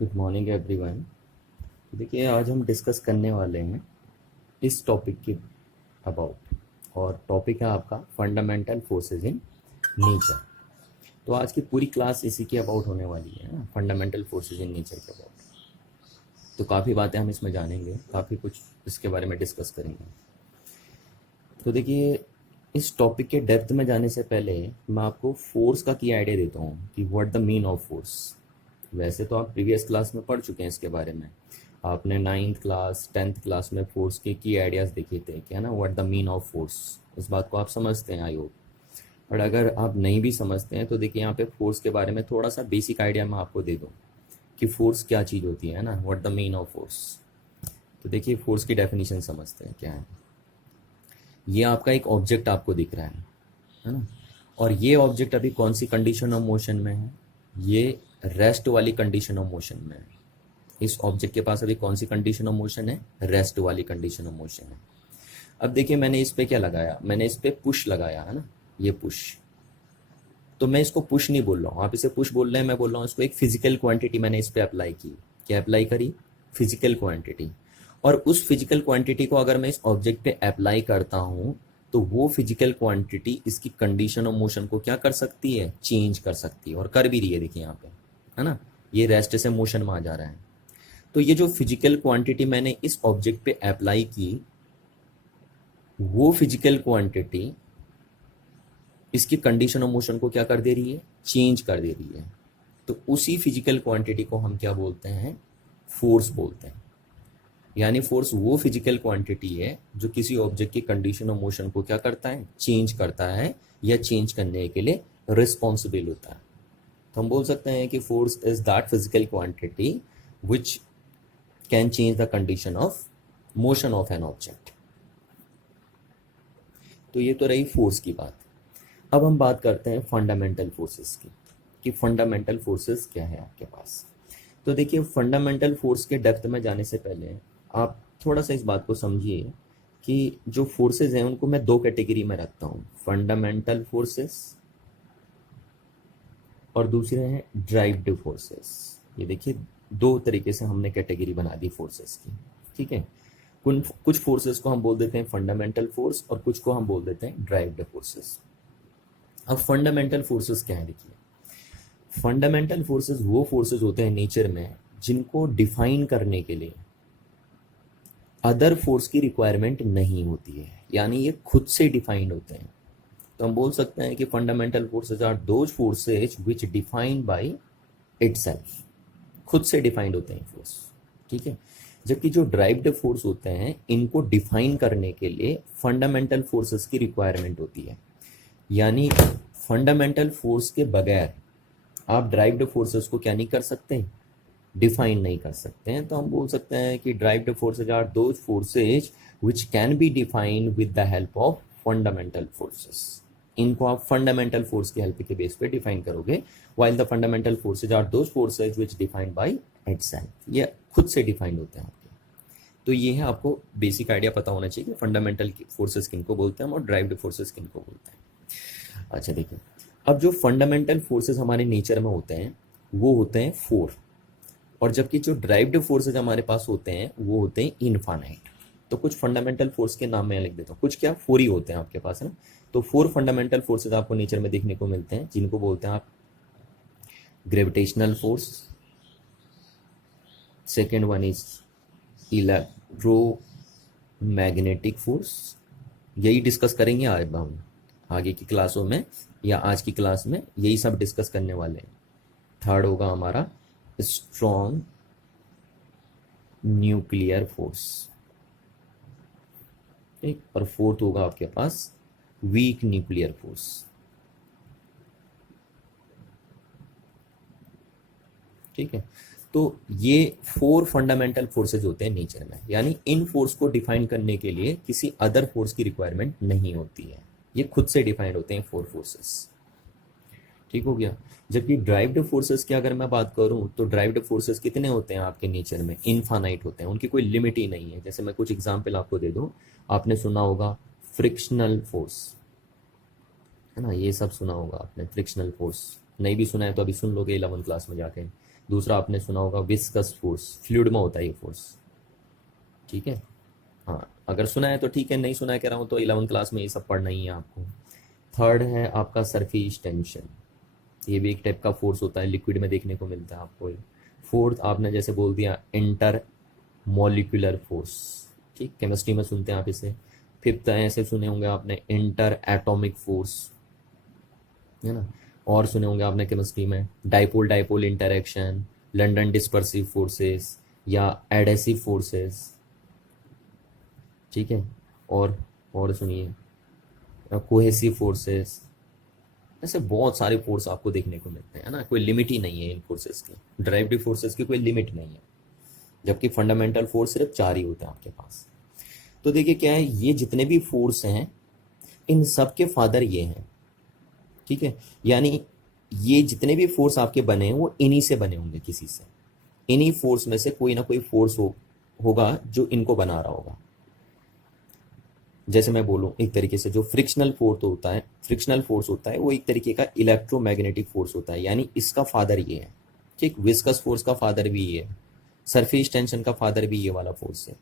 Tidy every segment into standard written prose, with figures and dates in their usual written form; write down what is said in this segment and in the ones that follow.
Good morning everyone. देखिए, आज हम डिस्कस करने वाले हैं इस टॉपिक के अबाउट, और टॉपिक है आपका फंडामेंटल फोर्सेस इन नेचर। तो आज की पूरी क्लास इसी के अबाउट होने वाली है ना, फंडामेंटल फोर्सेस इन नेचर के अबाउट। तो काफ़ी बातें हम इसमें जानेंगे, काफ़ी कुछ इसके बारे में डिस्कस करेंगे। तो देखिए, इस टॉपिक के डेप्थ में जाने से पहले मैं आपको फोर्स का की आइडिया देता हूँ कि what the mean of force. वैसे तो आप प्रीवियस क्लास में पढ़ चुके हैं इसके बारे में। आपने 9th क्लास 10th क्लास में फोर्स के की आइडियाज़ देखे थे क्या ना, what the mean of force. इस बात को आप समझते हैं आई होप। और अगर आप नहीं भी समझते हैं तो देखिए, यहाँ पे फोर्स के बारे में थोड़ा सा बेसिक आइडिया मैं आपको दे दूँ कि फोर्स क्या चीज़ होती है ना, what the mean of force. तो देखिए, फोर्स की डेफिनेशन समझते हैं क्या है। ये आपका एक ऑब्जेक्ट आपको दिख रहा है ना, और ये ऑब्जेक्ट अभी कौन सी कंडीशन ऑफ मोशन में है? ये रेस्ट वाली कंडीशन ऑफ मोशन में है। इस ऑब्जेक्ट के पास अभी कौन सी कंडीशन ऑफ मोशन है? रेस्ट वाली कंडीशन ऑफ मोशन है। अब देखिए, मैंने इस पे क्या लगाया, मैंने इस पे पुश लगाया है ना, ये पुश। तो मैं इसको पुश नहीं बोल रहा हूँ, आप इसे पुश बोल रहे हैं, मैं बोल रहा हूँ इसको एक फिजिकल क्वांटिटी मैंने इस पे अप्लाई की। क्या अप्लाई करी? Physical quantity. और उस फिजिकल क्वांटिटी को अगर मैं इस ऑब्जेक्ट पे अप्लाई करता हूँ तो वो फिजिकल क्वांटिटी इसकी कंडीशन ऑफ मोशन को क्या कर सकती है? चेंज कर सकती है, और कर भी रही है। देखिए यहाँ पे, है ना, ये रेस्ट से मोशन में आ जा रहा है। तो ये जो फिजिकल क्वांटिटी मैंने इस ऑब्जेक्ट पे अप्लाई की, वो फिजिकल क्वांटिटी इसकी कंडीशन ऑफ मोशन को क्या कर दे रही है? चेंज कर दे रही है। तो उसी फिजिकल क्वांटिटी को हम क्या बोलते हैं? फोर्स बोलते हैं। यानी फोर्स वो फिजिकल क्वांटिटी है जो किसी ऑब्जेक्ट की कंडीशन ऑफ मोशन को क्या करता है? चेंज करता है, या चेंज करने के लिए रिस्पॉन्सिबल होता है। तो हम बोल सकते हैं कि force is that physical quantity which can change the condition of motion of an object. तो ये तो रही फोर्स की बात। अब हम बात करते हैं फंडामेंटल फोर्सेस की, कि फंडामेंटल फोर्सेस क्या है आपके पास। तो देखिए, फंडामेंटल फोर्स के डेप्थ में जाने से पहले आप थोड़ा सा इस बात को समझिए कि जो फोर्सेस हैं उनको मैं दो कैटेगरी में रखता हूँ, फंडामेंटल फोर्सेस और दूसरे हैं ड्राइव्ड फोर्सेस। ये देखिए, दो तरीके से हमने कैटेगरी बना दी फोर्सेस की, ठीक है। कुछ फोर्सेस को हम बोल देते हैं फंडामेंटल फोर्स, और कुछ को हम बोल देते हैं ड्राइव्ड फोर्सेस। अब फंडामेंटल फोर्सेस क्या है? देखिए, फंडामेंटल फोर्सेस वो फोर्सेस होते हैं नेचर में जिनको डिफाइन करने के लिए अदर फोर्स की रिक्वायरमेंट नहीं होती है, यानी ये खुद से डिफाइंड होते हैं। तो हम बोल सकते हैं कि fundamental forces are those forces which defined by itself. खुद से डिफाइंड होते हैं फोर्स, ठीक है। जबकि जो ड्राइव्ड फोर्स होते हैं, इनको डिफाइन करने के लिए फंडामेंटल फोर्सेस की रिक्वायरमेंट होती है। यानी फंडामेंटल फोर्स के बगैर आप ड्राइव्ड फोर्सेस को क्या नहीं कर सकते? डिफाइन नहीं कर सकते हैं। तो हम बोल सकते हैं कि derived forces are those forces which can be defined with the help of fundamental forces. इनको आप फंडामेंटल फोर्स की हेल्प के बेस पे डिफाइन करोगे, while the fundamental forces are those forces which defined by itself. ये खुद से defined होते हैं आपके। तो ये है, आपको बेसिक आइडिया पता होना चाहिए कि फंडामेंटल फोर्सेस किनको बोलते हैं और ड्राइव्ड फोर्सेस किनको बोलते हैं। अच्छा देखिए, अब जो फंडामेंटल फोर्सेस हमारे नेचर में होते हैं वो होते हैं फोर, और जबकि जो ड्राइव्ड फोर्सेज हमारे पास होते हैं वो होते हैं इनफाइनाइट। तो कुछ फंडामेंटल फोर्स के नाम मैं लिख देता हूँ, कुछ क्या फोर ही होते हैं आपके पास, है ना। तो फोर फंडामेंटल फोर्सेज आपको नेचर में देखने को मिलते हैं, जिनको बोलते हैं आप gravitational force, second one is electromagnetic force. यही डिस्कस करेंगे आज हम आगे की क्लासों में, या आज की क्लास में यही सब डिस्कस करने वाले हैं। थर्ड होगा हमारा स्ट्रॉन्ग न्यूक्लियर फोर्स, ठीक। और फोर्थ होगा आपके पास वीक न्यूक्लियर फोर्स, ठीक है। तो ये फोर फंडामेंटल फोर्सेज होते हैं नेचर में, यानी इन फोर्स को डिफाइन करने के लिए किसी अदर फोर्स की रिक्वायरमेंट नहीं होती है, ये खुद से डिफाइंड होते हैं फोर फोर्सेस, ठीक हो गया। जबकि ड्राइव्ड फोर्सेस की अगर मैं बात करूं तो ड्राइव्ड फोर्सेस कितने होते हैं आपके नेचर में? इनफाइनाइट होते हैं, उनकी कोई लिमिट ही नहीं है। जैसे मैं कुछ एग्जांपल आपको दे दूं, आपने सुना होगा फ्रिक्शनल फोर्स, है ना, ये सब सुना होगा आपने, फ्रिक्शनल फोर्स। नहीं भी सुना है तो अभी सुन लोगे 11th क्लास में जाके। दूसरा आपने सुना होगा विस्कस फोर्स, फ्लूइड में होता है ये फोर्स, ठीक है। हाँ, अगर सुना है तो ठीक है, नहीं सुना है कह रहा हूँ तो 11th क्लास में ये सब पढ़ना ही है आपको। थर्ड है आपका सरफेस टेंशन, ये भी एक टाइप का फोर्स होता है, लिक्विड में देखने को मिलता है आपको। फोर्थ आपने जैसे बोल दिया इंटर मॉलिक्यूलर फोर्स, ठीक, केमिस्ट्री में सुनते हैं आप इसे। फिफ्थ ऐसे सुने होंगे आपने इंटर एटॉमिक फोर्स, है ना। और सुने होंगे आपने केमिस्ट्री में dipole dipole interaction, London dispersive forces या एडेसिव फोर्सेस, ठीक है। और सुनिए कोहेसिव फोर्सेस, ऐसे बहुत सारे फोर्स आपको देखने को मिलते हैं, है ना। कोई लिमिट ही नहीं है इन फोर्सेस की, ड्राइविंग फोर्सेस की कोई लिमिट नहीं है, जबकि फंडामेंटल फोर्स सिर्फ 4 ही होते हैं आपके पास। तो देखिए क्या है, ये जितने भी फोर्स हैं इन सब के फादर ये हैं, ठीक है। यानी ये जितने भी फोर्स आपके बने हैं वो इन्हीं से बने होंगे, किसी से, इन्हीं फोर्स में से कोई ना कोई फोर्स होगा जो इनको बना रहा होगा। जैसे मैं बोलूँ एक तरीके से, जो फ्रिक्शनल फोर्स होता है वो एक तरीके का इलेक्ट्रोमैग्नेटिक फोर्स होता है, यानी इसका फादर ये है, ठीक। विस्कस फोर्स का फादर भी ये है, सरफेस टेंशन का फादर भी ये वाला फोर्स है।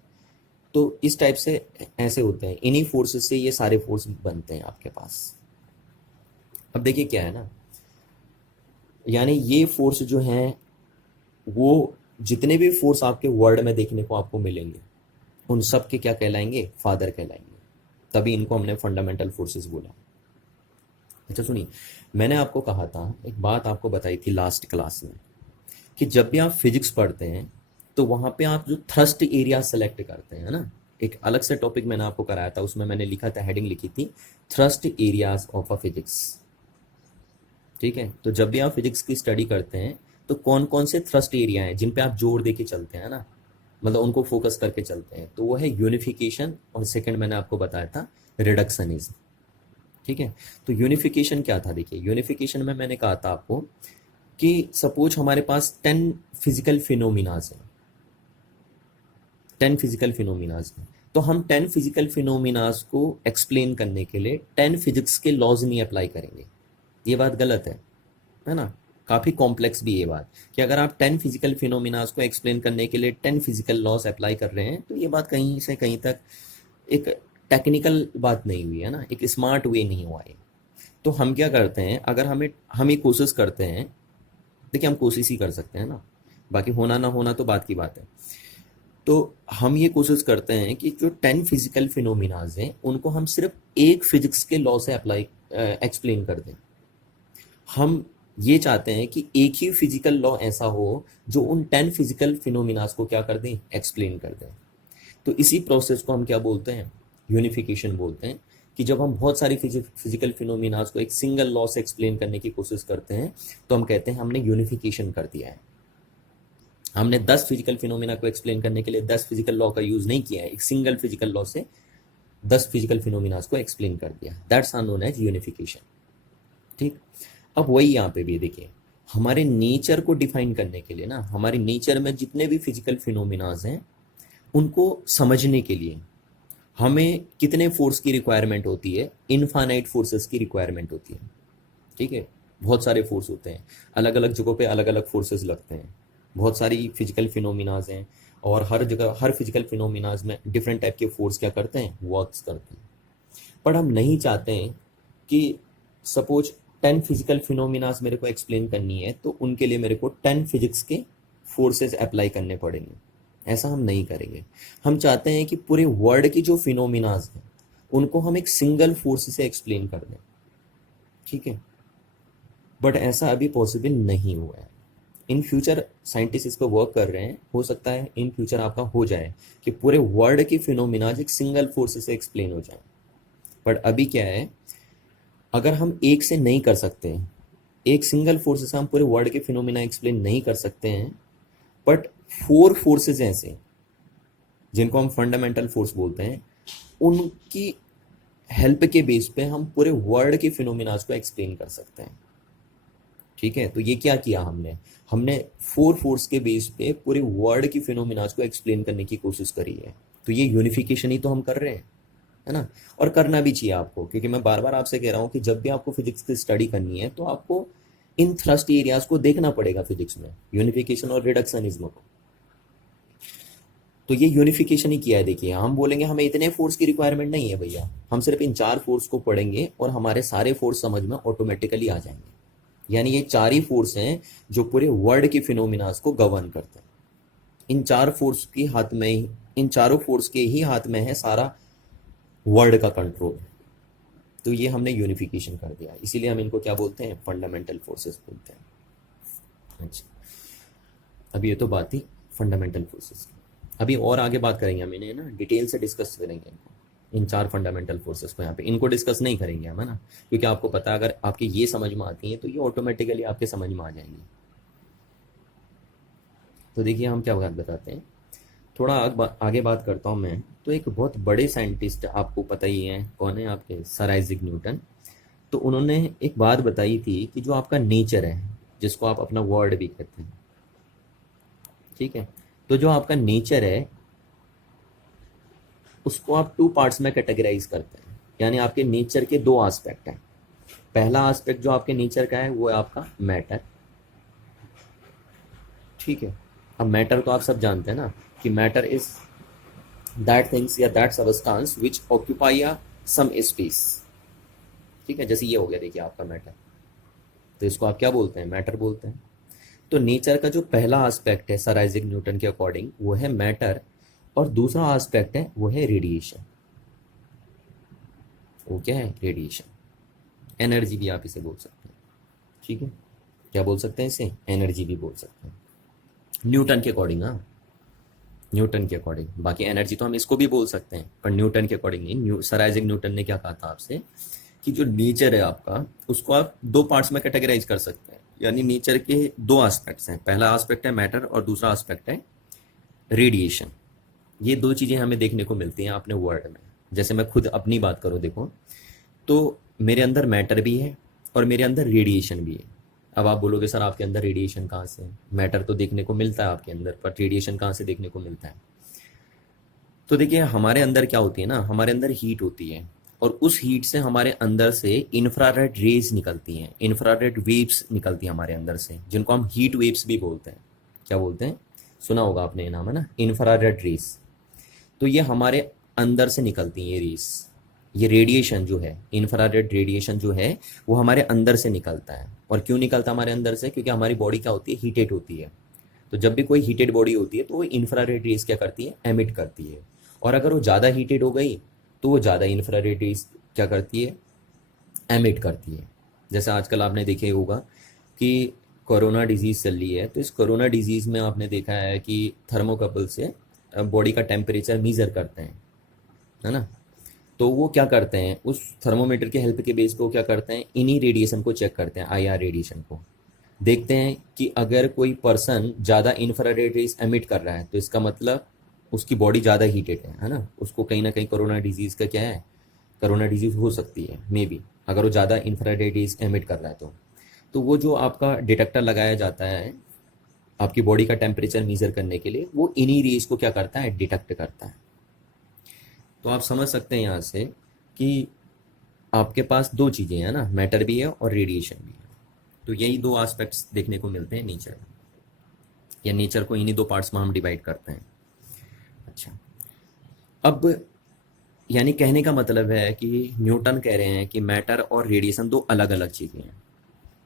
तो इस टाइप से ऐसे होते हैं, इन्हीं फोर्सेस से ये सारे फोर्स बनते हैं आपके पास। अब देखिए क्या है ना, यानी ये फोर्स जो हैं वो जितने भी फोर्स आपके वर्ल्ड में देखने को आपको मिलेंगे उन सब के क्या कहलाएंगे, फादर कहलाएंगे। तभी इनको हमने फंडामेंटल फोर्सेस बोला। अच्छा सुनिए, मैंने आपको कहा था, एक बात आपको बताई थी लास्ट क्लास में, कि जब भी आप फिजिक्स पढ़ते हैं तो वहां पे आप जो थ्रस्ट एरिया सेलेक्ट करते हैं ना, एक अलग से टॉपिक मैंने आपको कराया था, उसमें मैंने लिखा था, हेडिंग लिखी थी thrust areas of a physics, ठीक है। तो जब भी आप फिजिक्स की स्टडी करते हैं तो कौन कौन से थ्रस्ट एरिया हैं जिन पे आप जोर दे के चलते हैं ना, मतलब उनको फोकस करके चलते हैं, तो वो है यूनिफिकेशन, और सेकंड मैंने आपको बताया था रिडक्शनिज्म, ठीक है। तो यूनिफिकेशन क्या था, देखिए यूनिफिकेशन में मैंने कहा था आपको कि सपोज हमारे पास 10 फिजिकल फिनोमिनाज हैं, 10 फिजिकल फिनोमिनाज हैं, तो हम 10 फिजिकल फिनोमिनाज को एक्सप्लेन करने के लिए 10 फिजिक्स के लॉज नहीं अप्लाई करेंगे, ये बात गलत है ना। काफ़ी कॉम्प्लेक्स भी ये बात, कि अगर आप 10 फिजिकल फिनोमिनाज को एक्सप्लेन करने के लिए 10 फिजिकल लॉज अप्लाई कर रहे हैं, तो ये बात कहीं से कहीं तक एक टेक्निकल बात नहीं हुई, है ना, एक स्मार्ट वे नहीं हुआ है। तो हम क्या करते हैं, अगर हम ये कोशिश करते हैं, देखिए हम कोशिश ही कर सकते हैं ना, बाकी होना ना होना तो बात की बात है। तो हम ये कोशिश करते हैं कि जो 10 फिजिकल फिनोमिनाज हैं उनको हम सिर्फ एक फिजिक्स के लॉ से अप्लाई एक्सप्लेन कर दें। हम ये चाहते हैं कि एक ही फिजिकल लॉ ऐसा हो जो उन 10 फिजिकल फिनोमिनाज को क्या कर दें, एक्सप्लेन कर दें। तो इसी प्रोसेस को हम क्या बोलते हैं, यूनिफिकेशन बोलते हैं। कि जब हम बहुत सारी फिजिकल फिनोमिनाज को एक सिंगल लॉ से एक्सप्लेन करने की कोशिश करते हैं तो हम कहते हैं हमने यूनिफिकेशन कर दिया है। हमने 10 फिजिकल फिनोमिना को एक्सप्लेन करने के लिए 10 फिजिकल लॉ का यूज नहीं किया है, एक सिंगल फिजिकल लॉ से 10 फिजिकल फिनोमिनाज को एक्सप्लेन कर दिया, that's are known as unification, ठीक। अब वही यहाँ पे भी देखिए, हमारे नेचर को डिफाइन करने के लिए ना, हमारे नेचर में जितने भी फिजिकल फिनोमिनाज हैं उनको समझने के लिए हमें कितने फोर्स की रिक्वायरमेंट होती है, इनफाइनाइट फोर्सेस की रिक्वायरमेंट होती है, ठीक है। बहुत सारे फोर्स होते हैं, अलग अलग जगहों पे अलग अलग फोर्सेस लगते हैं, बहुत सारी फिजिकल फिनोमिनाज हैं, और हर जगह हर फिजिकल फिनोमिनाज में डिफरेंट टाइप के फोर्स क्या करते हैं, वर्क्स करते हैं। पर हम नहीं चाहते हैं कि सपोज 10 फिजिकल फिनोमिनाज मेरे को एक्सप्लेन करनी है तो उनके लिए मेरे को 10 फिजिक्स के फोर्सेस अप्लाई करने पड़ेंगे, ऐसा हम नहीं करेंगे। हम चाहते हैं कि पूरे वर्ल्ड की जो फिनोमिनाज हैं उनको हम एक सिंगल फोर्स से एक्सप्लेन कर दें, ठीक है। बट ऐसा अभी पॉसिबल नहीं हुआ है। इन फ्यूचर साइंटिस्ट इस पर वर्क कर रहे हैं, हो सकता है इन फ्यूचर आपका हो जाए कि पूरे वर्ल्ड की फिनोमिनाज एक सिंगल फोर्स से एक्सप्लेन हो जाए। बट अभी क्या है, अगर हम एक से नहीं कर सकते हैं, एक सिंगल फोर्स से हम पूरे वर्ल्ड के फिनोमिना एक्सप्लेन नहीं कर सकते हैं, बट 4 फोर्सेज ऐसे जिनको हम फंडामेंटल फोर्स बोलते हैं, उनकी हेल्प के बेस पे हम पूरे वर्ल्ड के फिनोमिनाज को एक्सप्लेन कर सकते हैं, ठीक है। तो ये क्या किया हमने 4 फोर्स के बेस पे पूरे वर्ल्ड की फिनोमिनाज को एक्सप्लेन करने की कोशिश करी है। तो ये यूनिफिकेशन ही तो हम कर रहे हैं, है ना। और करना भी चाहिए आपको, क्योंकि मैं बार बार आपसे कह रहा हूँ कि जब भी आपको फिजिक्स की स्टडी करनी है तो आपको इन थ्रस्ट एरियाज को देखना पड़ेगा फिजिक्स में, यूनिफिकेशन और रिडक्शनिज्म को। तो ये यूनिफिकेशन ही किया है। देखिए हम बोलेंगे हमें इतने फोर्स की रिक्वायरमेंट नहीं है भैया, हम सिर्फ इन 4 फोर्स को पढ़ेंगे और हमारे सारे फोर्स समझ में ऑटोमेटिकली आ जाएंगे। यानी ये 4 ही फोर्स हैं जो पूरे वर्ल्ड की फिनोमिनास को गवर्न करते हैं। इन 4 फोर्स के हाथ में ही, इन चारों फोर्स के ही हाथ में है सारा वर्ल्ड का कंट्रोल। तो ये हमने यूनिफिकेशन कर दिया, इसीलिए हम इनको क्या बोलते हैं, फंडामेंटल फोर्सेस बोलते हैं। अच्छा, अभी ये तो बात थी फंडामेंटल फोर्सेस की। अभी और आगे बात करेंगे हम इन्हें ना, डिटेल से डिस्कस करेंगे इनको, इन 4 फंडामेंटल फोर्सेस को। यहाँ पे इनको डिस्कस नहीं करेंगे हम, है ना, क्योंकि आपको पता है अगर आपके ये समझ में आती हैं तो ये ऑटोमेटिकली आपके समझ में आ जाएंगी। तो देखिए हम क्या बात बताते हैं, थोड़ा आगे बात करता हूँ मैं। तो एक बहुत बड़े साइंटिस्ट, आपको पता ही है कौन है आपके, सर आइजैक न्यूटन। तो उन्होंने एक बात बताई थी कि जो आपका नेचर है, जिसको आप अपना वर्ल्ड भी कहते हैं, ठीक है, तो जो आपका नेचर है उसको आप 2 पार्ट्स में कैटेगराइज करते हैं। यानी आपके नेचर के 2 एस्पेक्ट हैं। पहला एस्पेक्ट जो आपके नेचर का है वो है आपका मैटर, ठीक है। अब मैटर तो आप सब जानते हैं ना कि मैटर इज दैट थिंग्स या that substance which occupy a some space, ठीक है। जैसे ये हो गया देखिए आपका मैटर, तो इसको आप क्या बोलते हैं, मैटर बोलते हैं। तो नेचर का जो पहला एस्पेक्ट है सर आइजैक न्यूटन के अकॉर्डिंग वो है मैटर, और दूसरा एस्पेक्ट है वो है रेडिएशन। वो क्या है, रेडिएशन, एनर्जी भी आप इसे बोल सकते हैं, ठीक है। क्या बोल सकते हैं इसे, एनर्जी भी बोल सकते हैं न्यूटन के अकॉर्डिंग। हाँ, न्यूटन के अकॉर्डिंग। बाकी एनर्जी तो हम इसको भी बोल सकते हैं, पर न्यूटन के अकॉर्डिंग नहीं। सर आइजैक न्यूटन ने क्या कहा था आपसे कि जो नेचर है आपका उसको आप 2 पार्ट्स में कैटेगराइज कर सकते हैं। यानी नेचर के 2 एस्पेक्ट्स हैं, पहला एस्पेक्ट है मैटर और दूसरा एस्पेक्ट है रेडिएशन। ये 2 चीज़ें हमें देखने को मिलती हैं अपने वर्ल्ड में। जैसे मैं खुद अपनी बात करूँ देखो, तो मेरे अंदर मैटर भी है और मेरे अंदर रेडिएशन भी है। अब आप बोलोगे सर आपके अंदर रेडिएशन कहाँ से, मैटर तो देखने को मिलता है आपके अंदर, पर रेडिएशन कहाँ से देखने को मिलता है। तो देखिए हमारे अंदर क्या होती है ना, हमारे अंदर हीट होती है, और उस हीट से हमारे अंदर से इंफ्रारेड रेज निकलती हैं, इंफ्रारेड वेव्स निकलती हैं हमारे अंदर से, जिनको हम हीट वेव्स भी बोलते हैं। क्या बोलते हैं, सुना होगा आपने ये नाम, है ना, इंफ्रारेड रेज। तो ये हमारे अंदर से निकलती हैं ये रेज, ये रेडिएशन जो है, इंफ्रारेड रेडिएशन जो है वो हमारे अंदर से निकलता है। और क्यों निकलता है हमारे अंदर से, क्योंकि हमारी बॉडी क्या होती है, हीटेड होती है। तो जब भी कोई हीटेड बॉडी होती है तो वो इंफ्रारेड रेज क्या करती है, एमिट करती है। और अगर वो ज़्यादा हीटेड हो गई तो वो ज़्यादा इंफ्रारेड रेज क्या करती है, एमिट करती है। जैसे आजकल आपने देखा ही होगा कि कोरोना डिजीज़ चल रही है, तो इस कोरोना डिजीज़ में आपने देखा है कि थर्मोकपल से बॉडी का टेम्परेचर मीज़र करते हैं, है ना। तो वो क्या करते हैं, उस थर्मोमीटर के हेल्प के बेस पे वो क्या करते हैं, इन्हीं रेडिएशन को चेक करते हैं, आईआर रेडिएशन को। देखते हैं कि अगर कोई पर्सन ज़्यादा इंफ्रारेड रेज एमिट कर रहा है तो इसका मतलब उसकी बॉडी ज़्यादा हीटेड है ना, उसको कहीं ना कहीं कोरोना डिजीज़ का क्या है, कोरोना डिजीज़ हो सकती है मे बी, अगर वो ज़्यादा इंफ्रारेड रेज एमिट कर रहा है तो वो जो आपका डिटेक्टर लगाया जाता है आपकी बॉडी का टेम्परेचर मीज़र करने के लिए, वो इन्हीं रेज को क्या करता है, डिटेक्ट करता है। तो आप समझ सकते हैं यहाँ से कि आपके पास 2 चीज़ें हैं ना, मैटर भी है और रेडिएशन भी है। तो यही 2 एस्पेक्ट्स देखने को मिलते हैं नेचर में, या नेचर को इन्हीं 2 पार्ट्स में हम डिवाइड करते हैं। अच्छा, अब यानी कहने का मतलब है कि न्यूटन कह रहे हैं कि मैटर और रेडिएशन 2 अलग अलग चीज़ें हैं।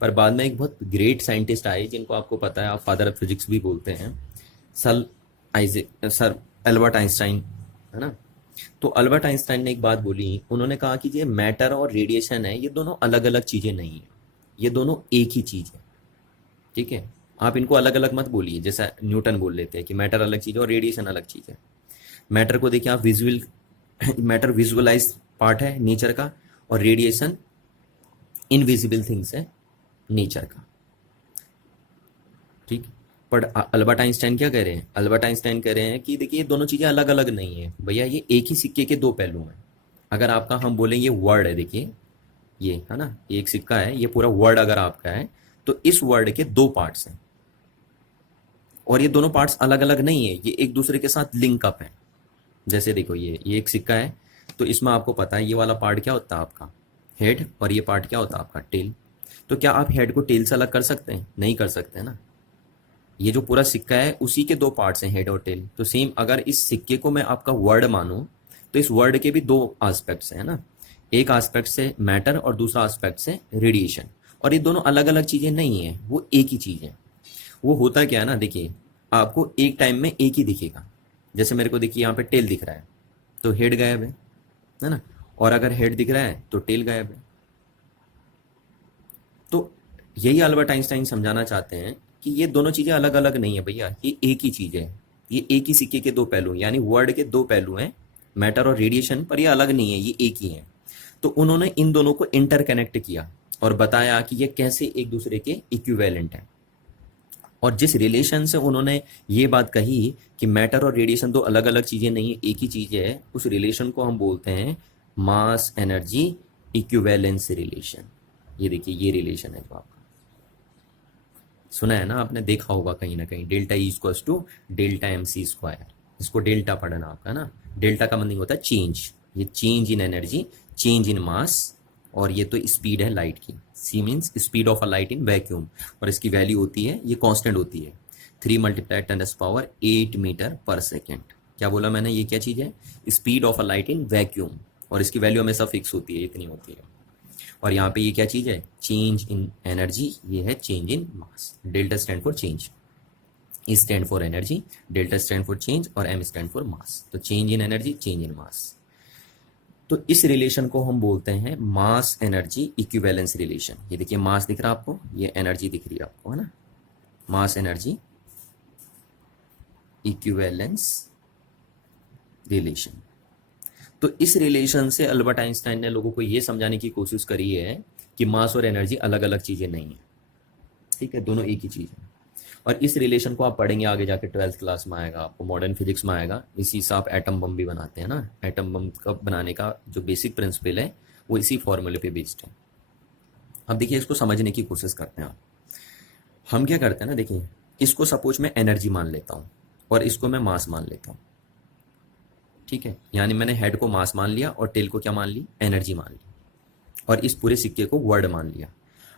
पर बाद में एक बहुत ग्रेट साइंटिस्ट आए जिनको आपको पता है, आप फादर ऑफ फिजिक्स भी बोलते हैं, सर एल्बर्ट आइंस्टाइन, है ना। तो अल्बर्ट आइंस्टाइन ने एक बात बोली, उन्होंने कहा कि ये मैटर और रेडिएशन है, ये दोनों अलग अलग चीज़ें नहीं है, ये दोनों एक ही चीज़ है, ठीक है। आप इनको अलग अलग मत बोलिए, जैसा न्यूटन बोल लेते हैं कि मैटर अलग चीज़ है और रेडिएशन अलग चीज़ है। मैटर को देखिए आप मैटर विजुअलाइज पार्ट है नेचर का, और रेडिएशन इनविजिबल थिंग्स है नेचर का, ठीक। पर अल्बर्ट आइंस्टाइन क्या कह रहे हैं, अल्बर्ट आइंस्टाइन कह रहे हैं कि देखिए ये दोनों चीज़ें अलग अलग नहीं है भैया, ये एक ही सिक्के के 2 पहलू हैं। अगर आपका हम बोलें ये वर्ड है, देखिए ये है ना, एक सिक्का है, ये पूरा वर्ड अगर आपका है तो इस वर्ड के 2 पार्ट्स हैं, और ये दोनों पार्ट्स अलग अलग नहीं है, ये एक दूसरे के साथ लिंक अप है। जैसे देखो ये एक सिक्का है, तो इसमें आपको पता है ये वाला पार्ट क्या होता है आपका हेड, और ये पार्ट क्या होता है आपका टेल। तो क्या आप हेड को टेल से अलग कर सकते हैं? नहीं कर सकते हैं ना। ये जो पूरा सिक्का है उसी के दो पार्ट्स हैं, हेड और टेल। तो सेम अगर इस सिक्के को मैं आपका वर्ड मानूं तो इस वर्ड के भी दो एस्पेक्ट्स हैं ना। एक एस्पेक्ट से मैटर और दूसरा एस्पेक्ट से रेडिएशन। और ये दोनों अलग अलग चीजें नहीं है, वो एक ही चीज है। वो होता क्या है ना, देखिए आपको एक टाइम में एक ही दिखेगा। जैसे मेरे को देखिए यहाँ पे टेल दिख रहा है तो हेड गायब है ना। और अगर हेड दिख रहा है तो टेल गायब है। तो यही अल्बर्ट आइंस्टाइन समझाना चाहते हैं कि ये दोनों चीजें अलग अलग नहीं है भैया, ये एक ही चीज है। ये एक ही सिक्के के दो पहलू हैं, यानी वर्ड के दो पहलू हैं, मैटर और रेडिएशन, पर ये अलग नहीं है, ये एक ही है। तो उन्होंने इन दोनों को इंटरकनेक्ट किया और बताया कि ये कैसे एक दूसरे के इक्विवेलेंट है। और जिस रिलेशन से उन्होंने ये बात कही कि मैटर और रेडिएशन दो अलग अलग चीजें नहीं है, एक ही चीज है, उस रिलेशन को हम बोलते हैं मास एनर्जी इक्विवेलेंस रिलेशन। ये देखिए ये रिलेशन है जो आपका सुना है ना आपने, देखा होगा कहीं ना कहीं, delta E equal to delta m c square. इसको डेल्टा पढ़ना आपका ना। डेल्टा का मीनिंग होता है चेंज, ये change in energy, change in mass. और ये तो स्पीड है लाइट की, C means speed of a light in vacuum. और इसकी वैल्यू होती है, ये कांस्टेंट होती है 3 मल्टीप्लाई 10⁻8 मीटर पर सेकेंड। क्या बोला मैंने, ये क्या चीज़ है? Speed of a light in vacuum. और इसकी वैल्यू हमेशा फिक्स होती है, इतनी होती है। और यहाँ पे ये क्या चीज़ है? चेंज इन एनर्जी, ये है change in mass. Delta stand for change, E stand for energy, delta stand for change और एम स्टैंड फॉर मास। तो change in energy, change in mass. तो इस रिलेशन को हम बोलते हैं मास एनर्जी इक्विवेलेंस रिलेशन। ये देखिए मास दिख रहा है आपको, ये एनर्जी दिख रही है आपको, है ना। Mass energy equivalence relation. तो इस रिलेशन से अल्बर्ट आइंस्टाइन ने लोगों को ये समझाने की कोशिश करी है कि मास और एनर्जी अलग अलग चीजें नहीं है, ठीक है, दोनों एक ही चीज है। और इस रिलेशन को आप पढ़ेंगे आगे जाके, 12th क्लास में आएगा आपको, मॉडर्न फिजिक्स में आएगा। इसी से आप एटम बम भी बनाते हैं ना। एटम बम का बनाने का जो बेसिक प्रिंसिपल है वो इसी फॉर्मूले पे बेस्ड है। अब देखिए इसको समझने की कोशिश करते हैं आप। हम क्या करते हैं ना, देखिए इसको सपोज मैं एनर्जी मान लेता हूँ और इसको मैं मास मान लेता हूँ, ठीक है। यानी मैंने हेड को मास मान लिया और टेल को क्या मान ली? एनर्जी मान ली। और इस पूरे सिक्के को वर्ड मान लिया।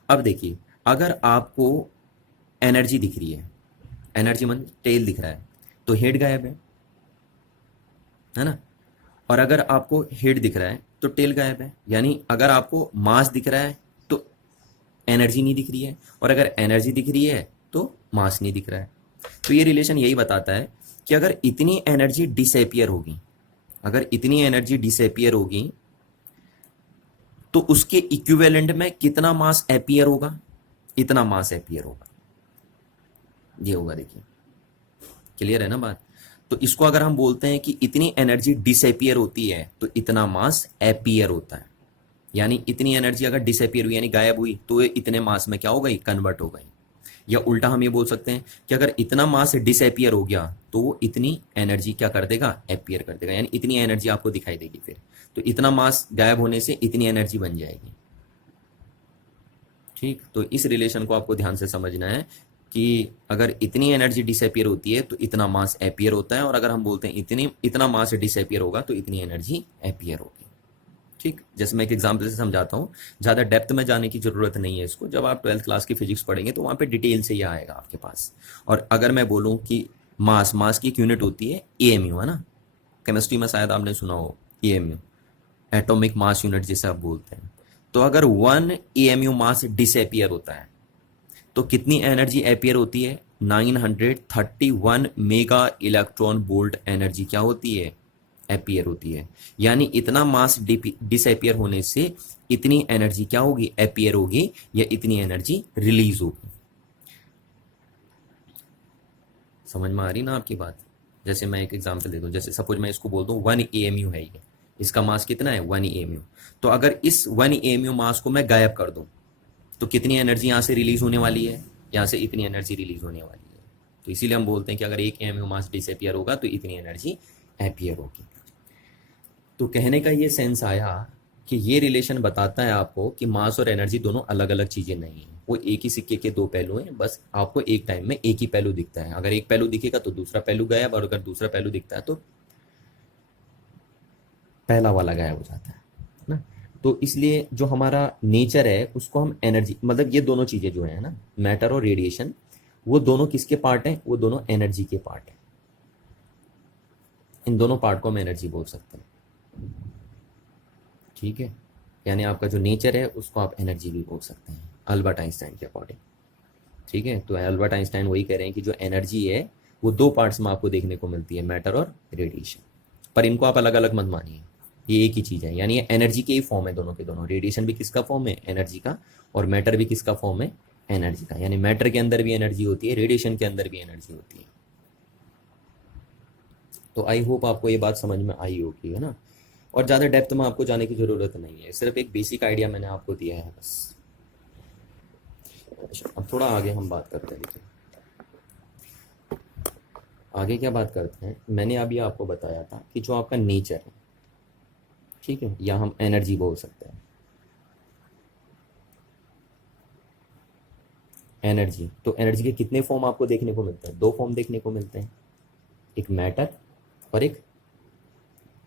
अब देखिए अगर आपको एनर्जी दिख रही है, एनर्जी मन टेल दिख रहा है, तो हेड गायब है ना। और अगर आपको हेड दिख रहा है तो टेल गायब है। यानी अगर आपको मास दिख रहा है तो एनर्जी नहीं दिख रही है, और अगर एनर्जी दिख रही है तो मास नहीं दिख रहा है। तो ये रिलेशन यही बताता है कि अगर इतनी एनर्जी डिसअपियर होगी, अगर इतनी एनर्जी डिसअपियर होगी तो उसके इक्विवेलेंट में कितना मास अपीयर होगा? इतना मास अपीयर होगा, ये होगा। देखिए क्लियर है ना बात। तो इसको अगर हम बोलते हैं कि इतनी एनर्जी डिसअपियर होती है तो इतना मास अपीयर होता है। यानी इतनी एनर्जी अगर डिसअपियर हुई यानी गायब हुई तो ये इतने मास में क्या हो गई? कन्वर्ट हो गई। या उल्टा हम ये बोल सकते हैं कि अगर इतना मास डिसअपियर हो गया तो वो इतनी एनर्जी क्या कर देगा? अपीयर कर देगा। यानी इतनी एनर्जी आपको दिखाई देगी फिर। तो इतना मास गायब होने से इतनी एनर्जी बन जाएगी, ठीक। तो इस रिलेशन को आपको ध्यान से समझना है कि अगर इतनी एनर्जी डिसअपियर होती है तो इतना मास अपीयर होता है, और अगर हम बोलते हैं इतना मास डिसअपियर होगा तो इतनी एनर्जी अपीयर होगी, ठीक। जैसे मैं एक एग्जांपल से समझाता हूँ, ज़्यादा डेप्थ में जाने की जरूरत नहीं है इसको। जब आप 12th क्लास की फिजिक्स पढ़ेंगे तो वहाँ पे डिटेल से ही आएगा आपके पास। और अगर मैं बोलूँ कि मास की एक यूनिट होती है एएमयू, है ना। केमिस्ट्री में शायद आपने सुना हो एएमयू, एटॉमिक मास यूनिट जिसे आप बोलते हैं। तो अगर 1 एएमयू मास डिसअपियर होता है तो कितनी एनर्जी अपीयर होती है? 931 मेगा इलेक्ट्रॉन वोल्ट एनर्जी क्या होती है? अपीयर होती है। यानी इतना मास डिसअपियर होने से इतनी एनर्जी क्या होगी? अपीयर होगी, या इतनी एनर्जी रिलीज होगी। समझ में आ रही ना आपकी बात? जैसे मैं एक एग्जांपल दे दूं, जैसे सपोज मैं इसको बोल दूं 1 एएमयू है ये, इसका मास कितना है? 1 एएमयू। तो अगर इस 1 एएमयू मास को मैं गायब कर दूं तो कितनी एनर्जी यहाँ से रिलीज होने वाली है? यहाँ से इतनी एनर्जी रिलीज होने वाली है। तो इसीलिए हम बोलते हैं कि अगर 1 एएमयू मास डिसअपियर होगा तो इतनी एनर्जी अपीयर होगी। तो कहने का ये सेंस आया कि ये रिलेशन बताता है आपको कि मास और एनर्जी दोनों अलग अलग चीजें नहीं है, वो एक ही सिक्के के दो पहलू हैं। बस आपको एक टाइम में एक ही पहलू दिखता है। अगर एक पहलू दिखेगा तो दूसरा पहलू गायब, और अगर दूसरा पहलू दिखता है तो पहला वाला गायब हो जाता है ना। तो इसलिए जो हमारा नेचर है उसको हम एनर्जी, मतलब ये दोनों चीज़ें जो है ना, मैटर और रेडिएशन, वो दोनों किसके पार्ट हैं? वो दोनों एनर्जी के पार्ट हैं। इन दोनों पार्ट को हम एनर्जी बोल सकते हैं। ठीक है, यानी आपका जो नेचर है उसको आप एनर्जी भी बोल सकते हैं अल्बर्ट आइंस्टाइन के अकॉर्डिंग। ठीक है, तो अल्बर्ट आइंस्टाइन वही कह रहे हैं कि जो एनर्जी है वो दो पार्ट्स में आपको देखने को मिलती है, मैटर और रेडिएशन। पर इनको आप अलग अलग मत मानिए, ये एक ही चीज़ है, यानी ये एनर्जी के ही फॉर्म है दोनों के दोनों। रेडिएशन भी किसका फॉर्म है? एनर्जी का। और मैटर भी किसका फॉर्म है? एनर्जी का। यानी मैटर के अंदर भी एनर्जी होती है, रेडिएशन के अंदर भी एनर्जी होती है। तो आई होप आपको ये बात समझ में आई होगी, है ना। और ज़्यादा डेप्थ में आपको जाने की ज़रूरत नहीं है, सिर्फ एक बेसिक आइडिया मैंने आपको दिया है बस। अच्छा, अब थोड़ा आगे हम बात करते हैं। देखिए आगे क्या बात करते हैं, मैंने अभी आपको बताया था कि जो आपका नेचर है, ठीक है, या हम एनर्जी बोल सकते हैं एनर्जी। तो एनर्जी के कितने फॉर्म आपको देखने को मिलते हैं? दो फॉर्म देखने को मिलते हैं, एक मैटर और एक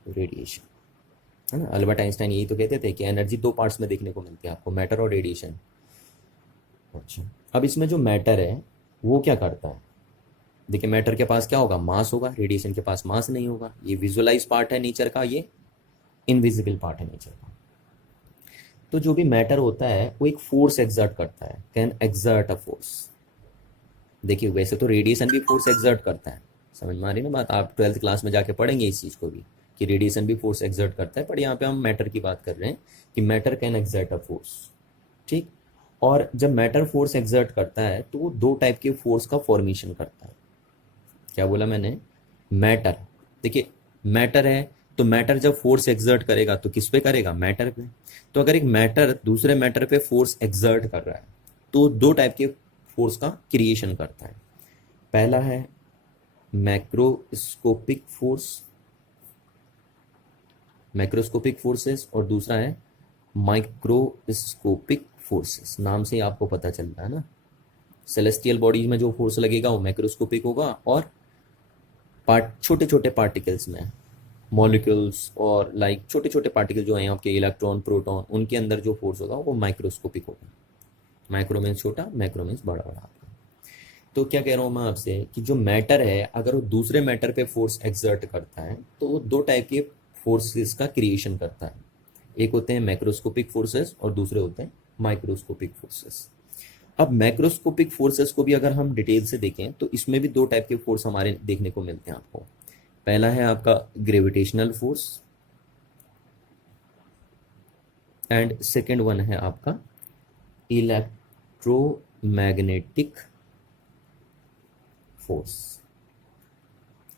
रेडिएशन, है ना। अल्बर्ट आइंस्टाइन यही तो कहते थे कि एनर्जी दो पार्ट्स में देखने को मिलती है आपको, मैटर और रेडिएशन। अच्छा, अब इसमें जो मैटर है वो क्या करता है? देखिए मैटर के पास क्या होगा? मास होगा। रेडिएशन के पास मास नहीं होगा। ये विजुअलाइज पार्ट है नेचर का, ये इनविजिबल पार्ट है नेचर का। तो जो भी मैटर होता है वो एक फोर्स एक्सर्ट करता है, कैन एक्सर्ट अ फोर्स। देखिए वैसे तो रेडिएशन भी फोर्स एक्सर्ट करता है, समझ में आ रही ना बात। आप 12th क्लास में जाके पढ़ेंगे इस चीज़ को भी कि रेडिएशन भी फोर्स एक्सर्ट करता है, पर यहाँ पे हम मैटर की बात कर रहे हैं कि matter can exert a force. ठीक, और जब मैटर फोर्स एक्सर्ट करता है तो वो दो टाइप के फोर्स का फॉर्मेशन करता है। क्या बोला मैंने? मैटर, देखिए मैटर है तो मैटर जब फोर्स एक्सर्ट करेगा तो किस पे करेगा? मैटर पे। तो अगर एक मैटर दूसरे मैटर पे फोर्स एक्सर्ट कर रहा है तो दो टाइप के फोर्स का क्रिएशन करता है। पहला है मैक्रोस्कोपिक फोर्स, मैक्रोस्कोपिक फोर्सेस, और दूसरा है माइक्रोस्कोपिक फोर्सेस। नाम से ही आपको पता चल रहा है ना, सेलेस्टियल बॉडीज में जो फोर्स लगेगा वो मैक्रोस्कोपिक होगा, और छोटे छोटे पार्टिकल्स में, मॉलिक्यूल्स और लाइक छोटे छोटे पार्टिकल जो हैं आपके इलेक्ट्रॉन, प्रोटॉन, उनके अंदर जो फोर्स होगा वो माइक्रोस्कोपिक होगा। माइक्रो मीन्स छोटा, मैक्रो मीन्स बड़ा बड़ा। तो क्या कह रहा हूँ मैं आपसे कि जो मैटर है अगर वो दूसरे मैटर पे फोर्स एक्सर्ट करता है तो वो दो टाइप के फोर्सेस का क्रिएशन करता है। एक होते हैं मैक्रोस्कोपिक फोर्सेस और दूसरे होते हैं माइक्रोस्कोपिक फोर्सेस। अब मैक्रोस्कोपिक फोर्सेस को भी अगर हम डिटेल से देखें तो इसमें भी दो टाइप के फोर्स हमारे देखने को मिलते हैं आपको। पहला है आपका gravitational force and second one है आपका इलेक्ट्रोमैग्नेटिक फोर्स।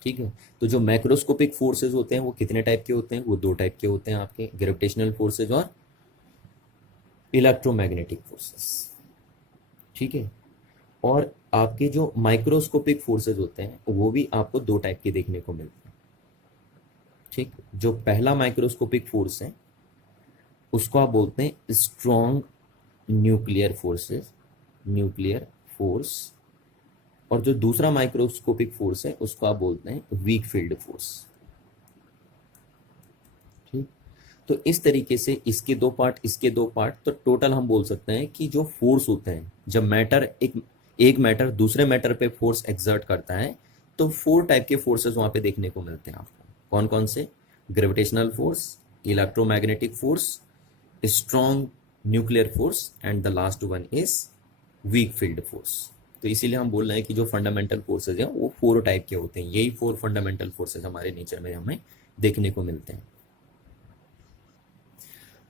ठीक है, तो जो मैक्रोस्कोपिक फोर्सेस होते हैं वो कितने टाइप के होते हैं? वो दो टाइप के होते हैं आपके, ग्रेविटेशनल फोर्सेस और इलेक्ट्रोमैग्नेटिक फोर्सेस। ठीक है, और आपके जो माइक्रोस्कोपिक फोर्सेस होते हैं वो भी आपको दो टाइप के देखने को मिलते हैं। ठीक, जो पहला माइक्रोस्कोपिक फोर्स है उसको आप बोलते हैं strong nuclear forces, nuclear force, और जो दूसरा माइक्रोस्कोपिक फोर्स है उसको आप बोलते हैं वीक फील्ड फोर्स। ठीक, तो इस तरीके से इसके दो पार्ट, इसके दो पार्ट, तो टोटल हम बोल सकते हैं कि जो फोर्स होते हैं जब मैटर एक मैटर दूसरे मैटर पे फोर्स एक्सर्ट करता है तो फोर टाइप के फोर्सेस वहां पे देखने को मिलते हैं आपको। कौन कौन से? Gravitational force, electromagnetic force, strong nuclear force, and the last one is weak field force. तो इसीलिए हम बोल रहे हैं कि जो फंडामेंटल फोर्सेज हैं वो फोर टाइप के होते हैं। यही फोर फंडामेंटल फोर्सेज हमारे नेचर में हमें देखने को मिलते हैं।